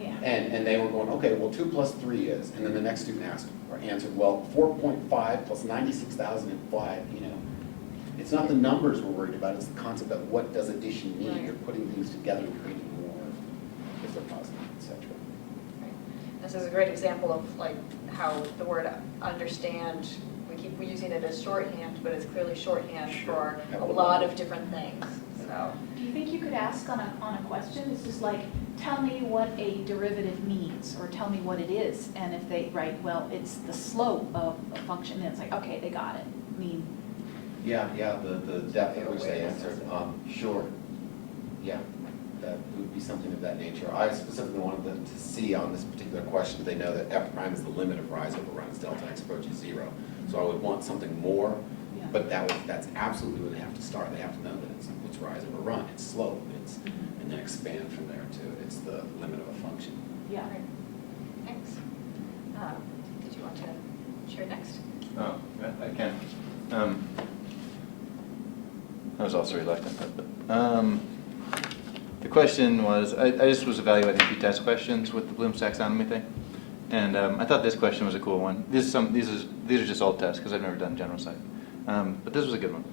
Yeah. And they were going, okay, well, 2 plus 3 is, and then the next student asked or answered, well, 4.5 plus 96,005, you know. It's not the numbers we're worried about, it's the concept of what does addition mean? Right. You're putting things together and creating more, if they're positive, et cetera. This is a great example of like how the word understand, we keep using it as shorthand, but it's clearly shorthand Sure. for a lot of different things, so. Do you think you could ask on a question, it's just like, tell me what a derivative means, or tell me what it is, and if they write, well, it's the slope of a function, then it's like, okay, they got it. I mean, Yeah, the depth at which they answered, sure. Yeah, that would be something of that nature. I specifically wanted them to see on this particular question, they know that f prime is the limit of rise over run as delta x approaches 0. So I would want something more, yeah. but that's absolutely where they have to start. They have to know that it's rise over run, it's slope, and then expand from there to it's the limit of a function. Yeah. Great. Thanks. Did you want to share next? Oh, yeah, I can. I was also reluctant, but the question was, I just was evaluating a few test questions with the Bloom's taxonomy thing, and I thought this question was a cool one. These are just old tests because I've never done general psych, but this was a good one.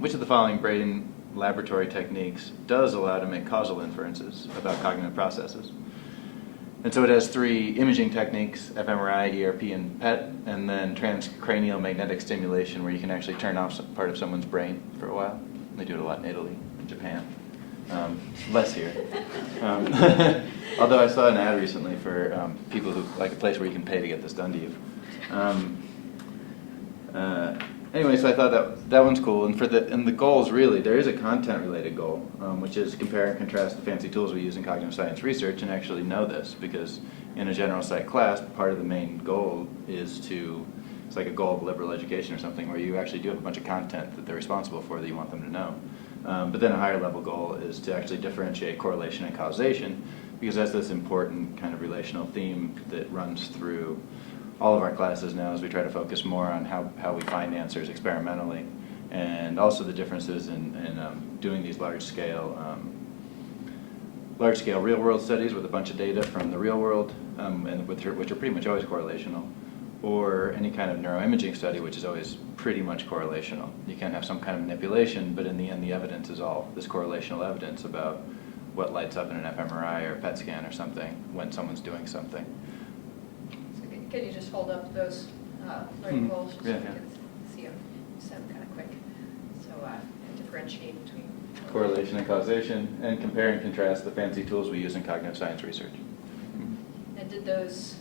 Which of the following brain laboratory techniques does allow to make causal inferences about cognitive processes? And so it has 3 imaging techniques, fMRI, ERP, and PET, and then transcranial magnetic stimulation, where you can actually turn off some part of someone's brain for a while. They do it a lot in Italy, in Japan. Less here. Although I saw an ad recently for people who like a place where you can pay to get this done to you. Anyway, so I thought that one's cool, and the goals really, there is a content-related goal, which is compare and contrast the fancy tools we use in cognitive science research, and actually know this, because in a general psych class, part of the main goal is it's like a goal of liberal education or something, where you actually do have a bunch of content that they're responsible for that you want them to know. But then a higher level goal is to actually differentiate correlation and causation, because that's this important kind of relational theme that runs through all of our classes now as we try to focus more on how we find answers experimentally, and also the differences in doing these large-scale real-world studies with a bunch of data from the real world, and which are pretty much always correlational, or any kind of neuroimaging study, which is always pretty much correlational. You can have some kind of manipulation, but in the end, the evidence is all this correlational evidence about what lights up in an fMRI or PET scan or something when someone's doing something. Can you just hold up those learning goals just so Yeah, we yeah. can see them? Set them kind of quick. So differentiate between Correlation and causation, and compare and contrast the fancy tools we use in cognitive science research. And did those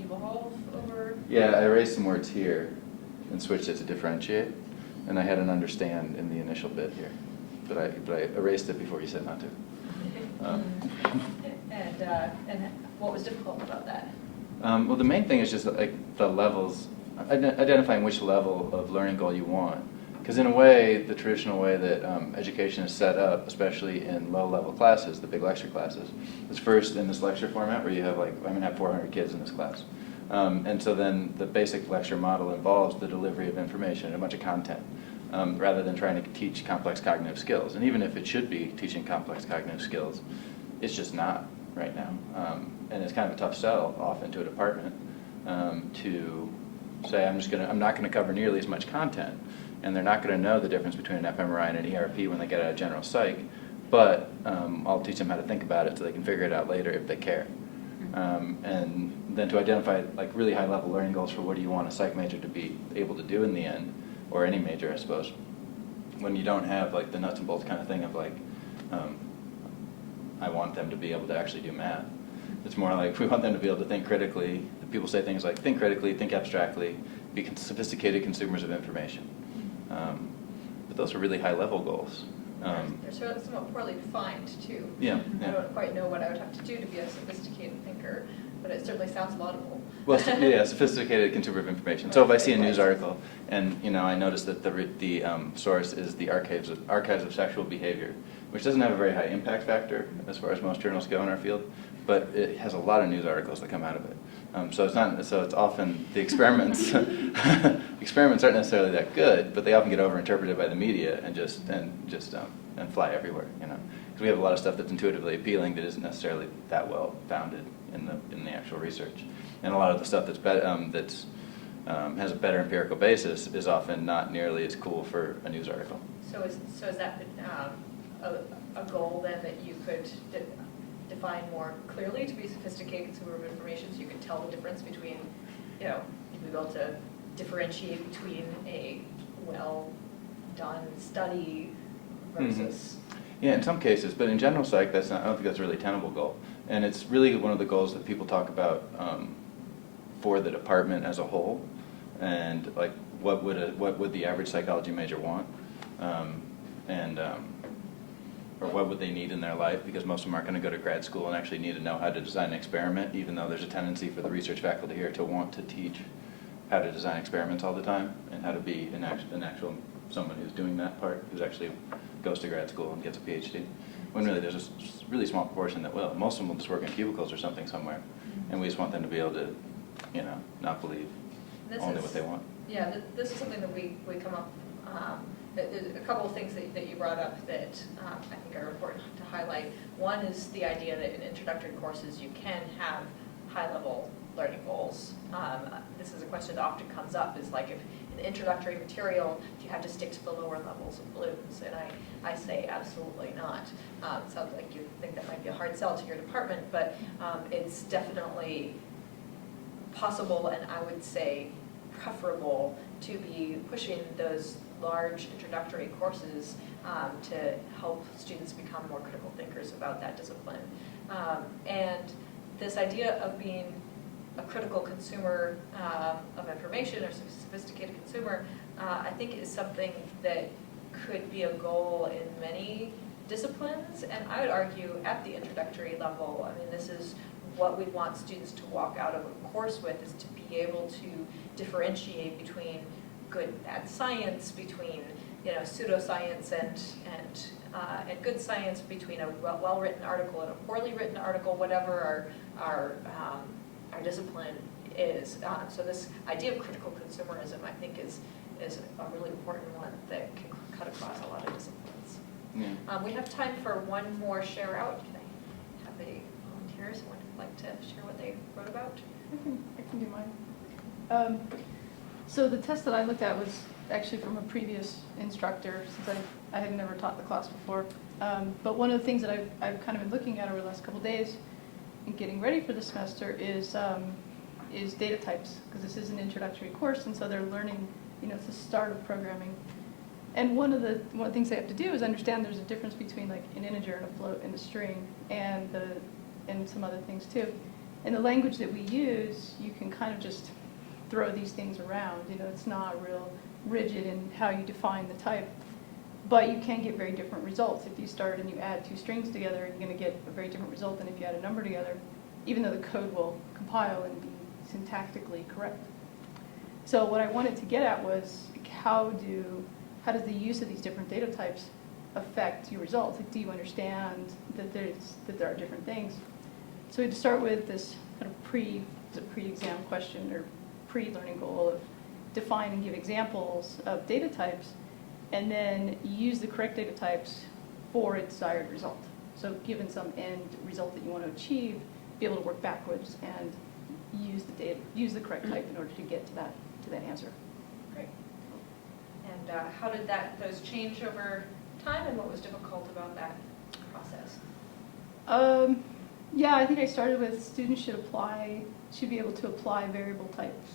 evolve over? Yeah, I erased some words here and switched it to differentiate, and I had an understand in the initial bit here, but I erased it before you said not to. And what was difficult about that? Well, the main thing is just like the levels, identifying which level of learning goal you want. Because in a way, the traditional way that education is set up, especially in low-level classes, the big lecture classes, is first in this lecture format where you have I'm going to have 400 kids in this class. And so then the basic lecture model involves the delivery of information and a bunch of content. rather than trying to teach complex cognitive skills. And even if it should be teaching complex cognitive skills, it's just not right now. And it's kind of a tough sell often to a department to say, I'm not gonna cover nearly as much content, and they're not gonna know the difference between an fMRI and an ERP when they get out of general psych, but I'll teach them how to think about it so they can figure it out later if they care. And then to identify like really high level learning goals for what do you want a psych major to be able to do in the end, or any major I suppose, when you don't have like the nuts and bolts kind of thing of like, I want them to be able to actually do math. It's more like we want them to be able to think critically. People say things like think critically, think abstractly, be sophisticated consumers of information. But those are really high level goals. They're sort of somewhat poorly defined too. Yeah, I yeah. don't quite know what I would have to do to be a sophisticated thinker, but it certainly sounds laudable. Well, yeah, sophisticated consumer of information. So if I see a news article and I notice that the source is the archives of sexual behavior, which doesn't have a very high impact factor as far as most journals go in our field, but it has a lot of news articles that come out of it. So it's often the experiments. Experiments aren't necessarily that good, but they often get overinterpreted by the media and fly everywhere. Because we have a lot of stuff that's intuitively appealing that isn't necessarily that well founded in the actual research, and a lot of the stuff has a better empirical basis is often not nearly as cool for a news article. So is that a goal then that you could define more clearly to be a sophisticated consumer of information, so you can tell the difference between, you'd be able to differentiate between a well-done study versus... Yeah, in some cases, but in general psych, I don't think that's a really tenable goal. And it's really one of the goals that people talk about for the department as a whole, and like what would the average psychology major want, or what would they need in their life, because most of them aren't going to go to grad school and actually need to know how to design an experiment, even though there's a tendency for the research faculty here to want to teach how to design experiments all the time and how to be an actual someone who's doing that part, who's actually goes to grad school and gets a PhD. When really there's a really small proportion that will. Most of them will just work in cubicles or something somewhere, and we just want them to be able to, not believe only what they want. Yeah, this is something that we come up, there's a couple of things that you brought up that I think are important to highlight. One is the idea that in introductory courses you can have high-level learning goals. This is a question that often comes up, is like, if in introductory material, do you have to stick to the lower levels of balloons? And I say absolutely not. It sounds like you think that might be a hard sell to your department, but it's definitely possible, and I would say preferable, to be pushing those large introductory courses to help students become more critical thinkers about that discipline. And this idea of being a critical consumer of information, or sophisticated consumer, I think is something that could be a goal in many disciplines, and I would argue at the introductory level. I mean, this is what we want students to walk out of a course with, is to be able to differentiate between good and bad science, between pseudoscience and good science, between a well-written article and a poorly written article, whatever our discipline is. So this idea of critical consumerism, I think, is a really important one that can cut across a lot of disciplines. Yeah. We have time for one more share out. Can I have a volunteer, someone who'd like to share what they wrote about? I can do mine. So the test that I looked at was actually from a previous instructor, since I had never taught the class before. But one of the things that I've kind of been looking at over the last couple of days and getting ready for the semester is data types, because this is an introductory course, and so they're learning, it's the start of programming. And one of the things they have to do is understand there's a difference between like an integer and a float and a string, and some other things too. And the language that we use, you can kind of just throw these things around. It's not real rigid in how you define the type, but you can get very different results. If you start and you add two strings together, you're going to get a very different result than if you add a number together, even though the code will compile and be syntactically correct. So what I wanted to get at was, how does the use of these different data types affect your results? Like, do you understand that there are different things? So we had to start with this kind of pre-exam question, or pre-learning goal of define and give examples of data types. and then use the correct data types for a desired result. So given some end result that you want to achieve, be able to work backwards and use the correct type in order to get to that answer. Great. And how did those change over time, and what was difficult about that process? Yeah, I think I started with students should be able to apply variable types,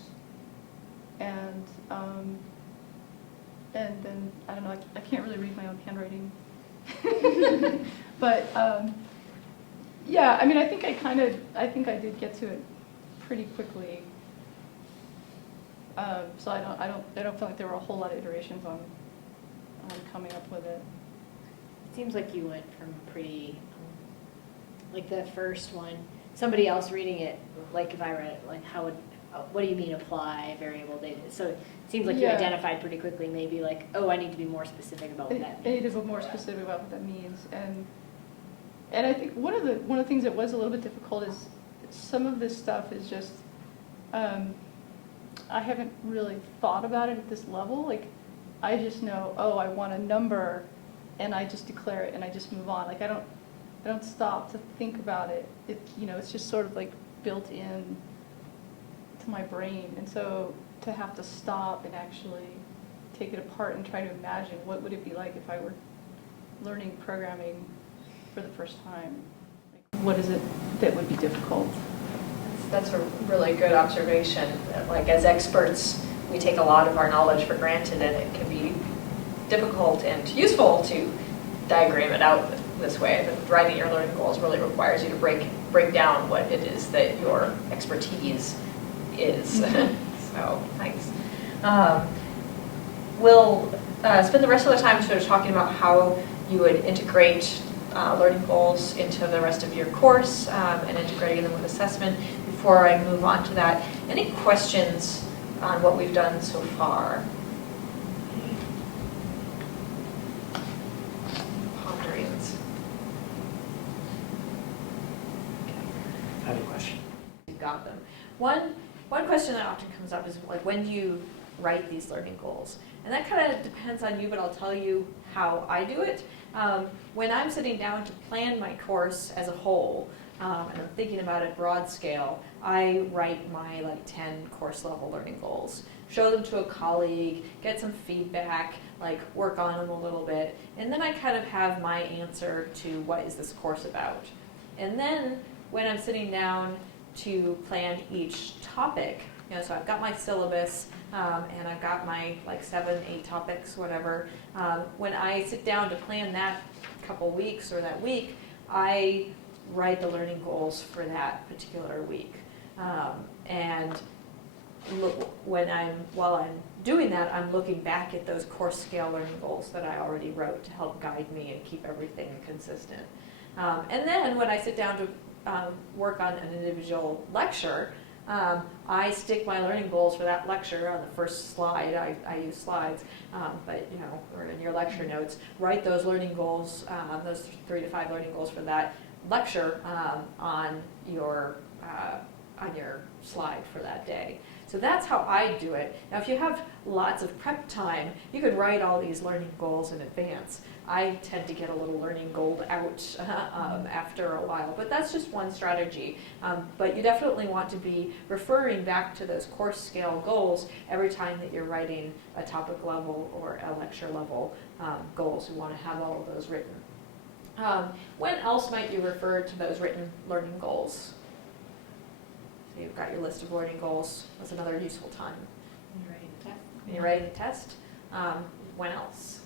and then I don't know, I can't really read my own handwriting, but yeah, I mean, I think I did get to it pretty quickly. So I don't feel like there were a whole lot of iterations on coming up with it. It seems like you went from pretty, like the first one, somebody else reading it, like if I read it, like what do you mean apply variable data? So it seems like you Yeah. identified pretty quickly, maybe like, oh, I need to be more specific about what that I need means. to be more specific about what that means, and I think one of the things that was a little bit difficult is some of this stuff is just I haven't really thought about it at this level. Like I just know, oh, I want a number, and I just declare it and I just move on. Like I don't stop to think about it. It's just sort of like built in to my brain, and so to have to stop and actually take it apart and try to imagine what would it be like if I were learning programming for the first time. Like, what is it that would be difficult? That's a really good observation. Like as experts, we take a lot of our knowledge for granted, and it can be difficult and useful to diagram it out this way. But writing your learning goals really requires you to break down what it is that your expertise is. So thanks. We'll spend the rest of the time sort of talking about how you would integrate learning goals into the rest of your course and integrating them with assessment. Before I move on to that, any questions on what we've done so far? Ponderings. I have a question. You got them. One question that often comes up is like, when do you write these learning goals? And that kind of depends on you, but I'll tell you how I do it. When I'm sitting down to plan my course as a whole, and I'm thinking about it broad scale, I write my 10 course level learning goals, show them to a colleague, get some feedback, work on them a little bit, and then I kind of have my answer to what is this course about. And then when I'm sitting down to plan each topic, so I've got my syllabus, and I've got my 7, 8 topics, whatever. When I sit down to plan that couple weeks or that week, I write the learning goals for that particular week. And while I'm doing that, I'm looking back at those course scale learning goals that I already wrote to help guide me and keep everything consistent. And then when I sit down to work on an individual lecture, I stick my learning goals for that lecture on the first slide. I use slides, but or in your lecture notes, write those learning goals, those 3 to 5 learning goals for that lecture on your slide for that day. So that's how I do it. Now, if you have lots of prep time, you could write all these learning goals in advance. I tend to get a little learning goal out after a while, but that's just one strategy. But you definitely want to be referring back to those course scale goals every time that you're writing a topic level or a lecture level goals. You want to have all of those written. When else might you refer to those written learning goals? So you've got your list of learning goals. That's another useful time. When you're writing the test. When else?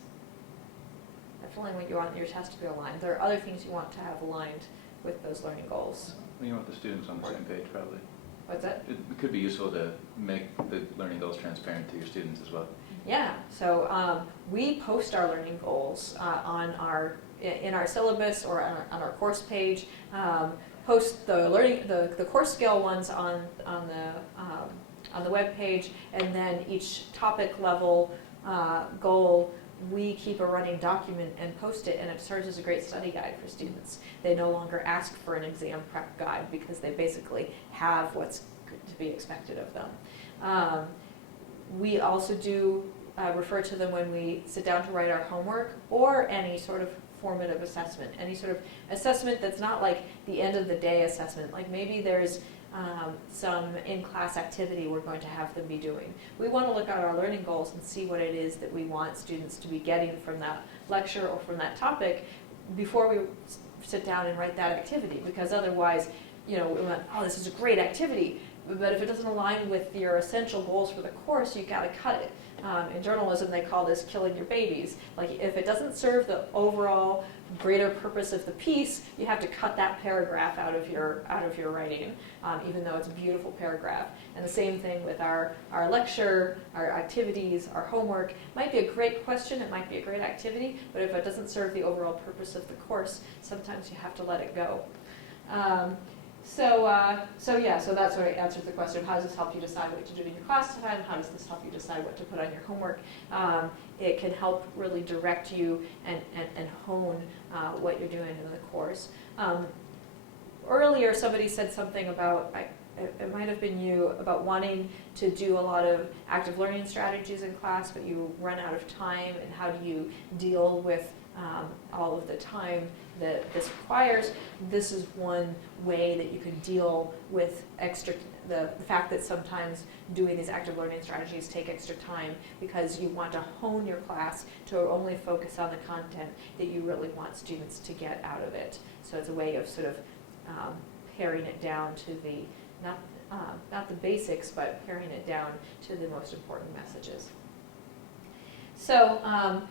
Definitely when you want your test to be aligned. There are other things you want to have aligned with those learning goals. Well, you want the students on the same page, probably. What's that? It could be useful to make the learning goals transparent to your students as well. Yeah, so we post our learning goals in our syllabus or on our course page. Post the course scale ones on the web page, and then each topic level goal we keep a running document and post it, and it serves as a great study guide for students. They no longer ask for an exam prep guide because they basically have what's to be expected of them. We also do refer to them when we sit down to write our homework, or any sort of formative assessment, any sort of assessment that's not like the end of the day assessment, like maybe there's some in-class activity we're going to have them be doing. We want to look at our learning goals and see what it is that we want students to be getting from that lecture or from that topic before we sit down and write that activity, because otherwise, we went, oh, this is a great activity, but if it doesn't align with your essential goals for the course, you've got to cut it. In journalism, they call this killing your babies. Like, if it doesn't serve the overall greater purpose of the piece, you have to cut that paragraph out of your writing, even though it's a beautiful paragraph. And the same thing with our lecture, our activities, our homework. It might be a great question, it might be a great activity, but if it doesn't serve the overall purpose of the course, sometimes you have to let it go. So that's what answers the question of how does this help you decide what to do in your class time? How does this help you decide what to put on your homework? It can help really direct you and hone what you're doing in the course. Earlier, somebody said something about, it might have been you, about wanting to do a lot of active learning strategies in class, but you run out of time, and how do you deal with all of the time that this requires. This is one way that you can deal with the fact that sometimes doing these active learning strategies take extra time, because you want to hone your class to only focus on the content that you really want students to get out of it. So it's a way of sort of paring it down to the, not the basics, but paring it down to the most important messages. So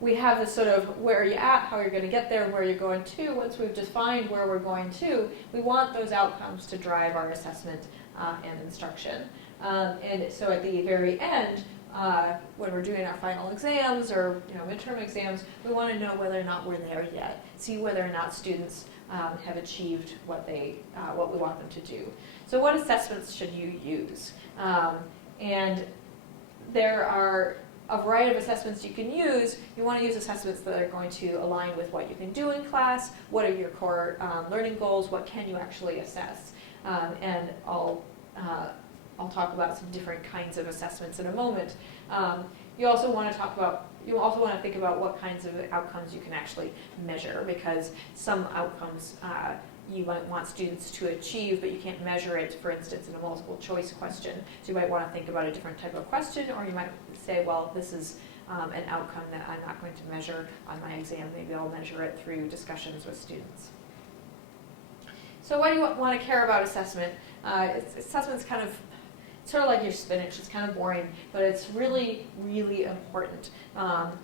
we have this sort of where you're at, how you're going to get there, and where you're going to. Once we've defined where we're going to, we want those outcomes to drive our assessment and instruction. And so at the very end, when we're doing our final exams or midterm exams, we want to know whether or not we're there yet. See whether or not students have achieved what we want them to do. So what assessments should you use? And there are a variety of assessments you can use. You want to use assessments that are going to align with what you can do in class, what are your core learning goals, what can you actually assess. And I'll talk about some different kinds of assessments in a moment. You also want to think about what kinds of outcomes you can actually measure, because some outcomes you might want students to achieve, but you can't measure it, for instance, in a multiple choice question. So you might want to think about a different type of question, or you might say, well, this is an outcome that I'm not going to measure on my exam. Maybe I'll measure it through discussions with students. So why do you want to care about assessment? Assessment's kind of sort of like your spinach. It's kind of boring, but it's really, really important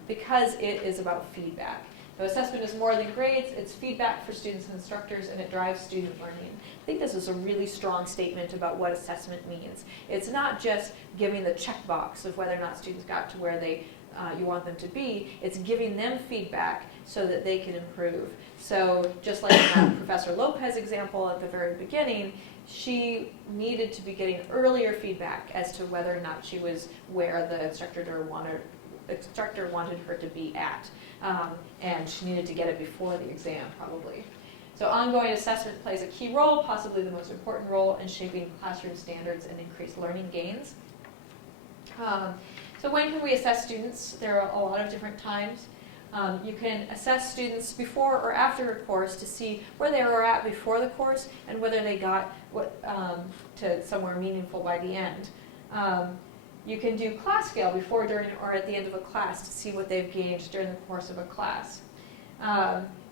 because it is about feedback. So assessment is more than grades, it's feedback for students and instructors, and it drives student learning. I think this is a really strong statement about what assessment means. It's not just giving the checkbox of whether or not students got to where you want them to be, it's giving them feedback so that they can improve. So just like in Professor Lopez's example at the very beginning, she needed to be getting earlier feedback as to whether or not she was where the instructor wanted her to be at. And she needed to get it before the exam, probably. So ongoing assessment plays a key role, possibly the most important role, in shaping classroom standards and increased learning gains. So when can we assess students? There are a lot of different times. You can assess students before or after a course to see where they were at before the course and whether they got to somewhere meaningful by the end. You can do class scale before, during, or at the end of a class to see what they've gained during the course of a class.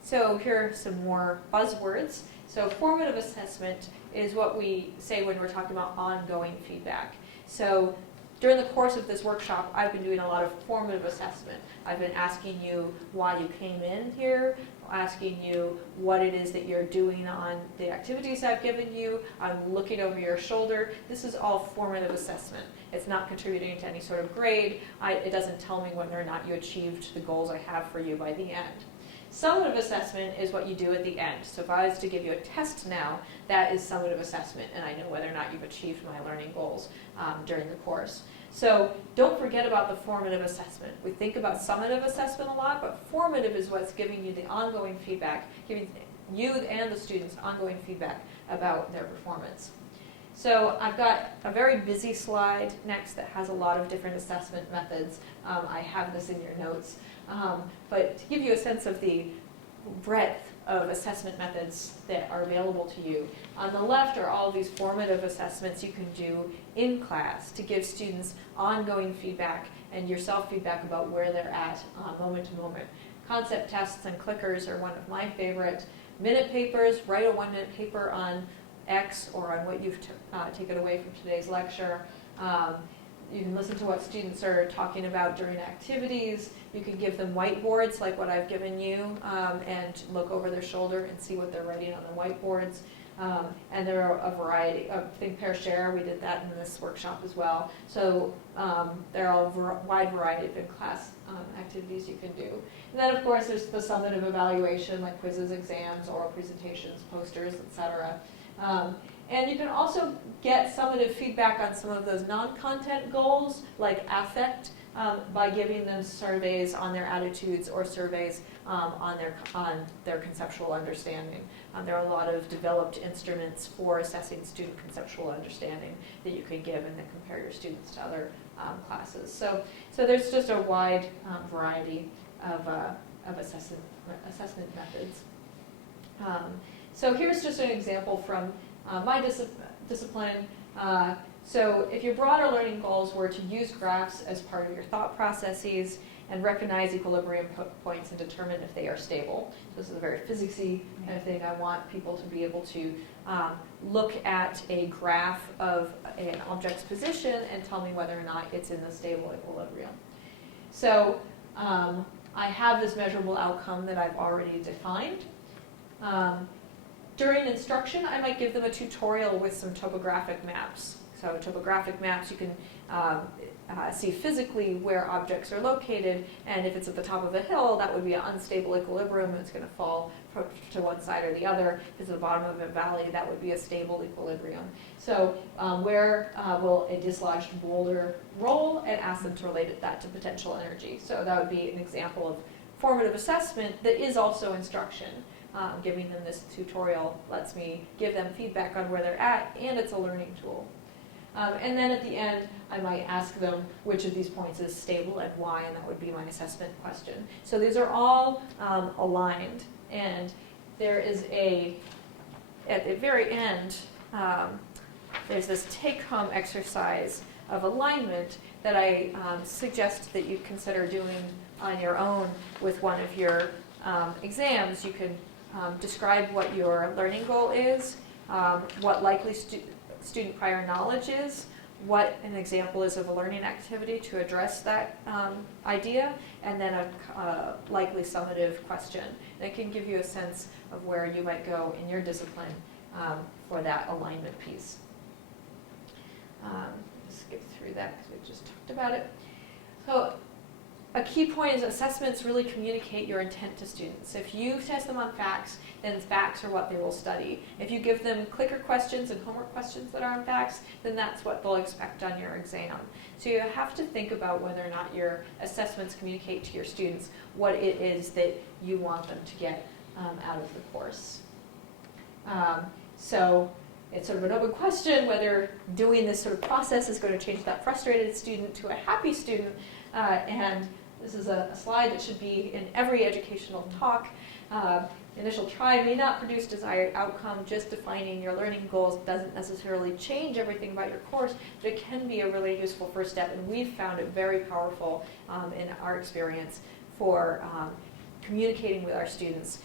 So here are some more buzzwords. So formative assessment is what we say when we're talking about ongoing feedback. So during the course of this workshop, I've been doing a lot of formative assessment. I've been asking you why you came in here, asking you what it is that you're doing on the activities I've given you. I'm looking over your shoulder. This is all formative assessment. It's not contributing to any sort of grade. It doesn't tell me whether or not you achieved the goals I have for you by the end. Summative assessment is what you do at the end. So if I was to give you a test now, that is summative assessment, and I know whether or not you've achieved my learning goals during the course. So don't forget about the formative assessment. We think about summative assessment a lot, but formative is what's giving you the ongoing feedback, giving you and the students ongoing feedback about their performance. So I've got a very busy slide next that has a lot of different assessment methods. I have this in your notes. But to give you a sense of the breadth of assessment methods that are available to you, on the left are all these formative assessments you can do in class to give students ongoing feedback and your self-feedback about where they're at moment to moment. Concept tests and clickers are one of my favorite. Minute papers, write a 1-minute paper on X or on what you've taken away from today's lecture. You can listen to what students are talking about during activities. You can give them whiteboards like what I've given you and look over their shoulder and see what they're writing on the whiteboards. And there are a variety of think, pair, share. We did that in this workshop as well. So there are a wide variety of in-class activities you can do. And then, of course, there's the summative evaluation like quizzes, exams, oral presentations, posters, etc. And you can also get summative feedback on some of those non-content goals, like affect, by giving them surveys on their attitudes or surveys on their conceptual understanding. There are a lot of developed instruments for assessing student conceptual understanding that you can give and then compare your students to other classes. So there's just a wide variety of assessment methods. So here's just an example from my discipline. So if your broader learning goals were to use graphs as part of your thought processes and recognize equilibrium points and determine if they are stable. So this is a very physicsy kind of thing. I want people to be able to look at a graph of an object's position and tell me whether or not it's in the stable equilibrium. So I have this measurable outcome that I've already defined. During instruction, I might give them a tutorial with some topographic maps. So topographic maps, you can see physically where objects are located, and if it's at the top of a hill, that would be an unstable equilibrium. It's going to fall to one side or the other. If it's at the bottom of a valley, that would be a stable equilibrium. So where will a dislodged boulder roll, and ask them to relate that to potential energy. So that would be an example of formative assessment that is also instruction. Giving them this tutorial lets me give them feedback on where they're at, and it's a learning tool. And then at the end, I might ask them which of these points is stable and why, and that would be my assessment question. So these are all aligned, and there is at the very end, there's this take-home exercise of alignment that I suggest that you consider doing on your own with one of your exams. You can describe what your learning goal is, what likely student prior knowledge is, what an example is of a learning activity to address that idea, and then a likely summative question. And it can give you a sense of where you might go in your discipline for that alignment piece. Skip through that because we just talked about it. So a key point is assessments really communicate your intent to students. If you test them on facts, then facts are what they will study. If you give them clicker questions and homework questions that are on facts, then that's what they'll expect on your exam. So you have to think about whether or not your assessments communicate to your students what it is that you want them to get out of the course. So it's sort of an open question whether doing this sort of process is going to change that frustrated student to a happy student. And this is a slide that should be in every educational talk. Initial try may not produce desired outcome. Just defining your learning goals doesn't necessarily change everything about your course, but it can be a really useful first step, and we've found it very powerful in our experience for communicating with our students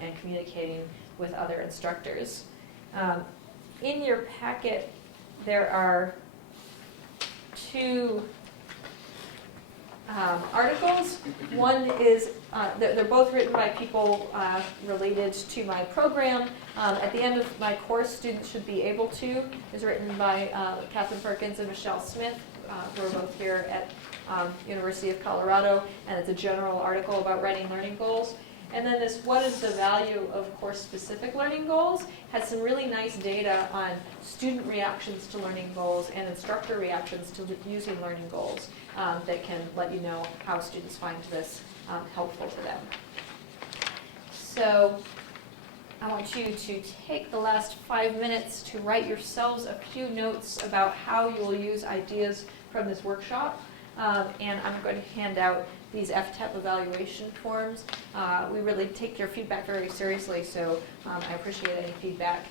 and communicating with other instructors. In your packet, there are two articles. One is, they're both written by people related to my program. At the end of my course, students should be able to. It's written by Catherine Perkins and Michelle Smith, who are both here at University of Colorado, and it's a general article about writing learning goals. And then this, what is the value of course-specific learning goals, has some really nice data on student reactions to learning goals and instructor reactions to using learning goals that can let you know how students find this helpful to them. So I want you to take the last 5 minutes to write yourselves a few notes about how you will use ideas from this workshop. And I'm going to hand out these FTEP evaluation forms. We really take your feedback very seriously, so I appreciate any feedback.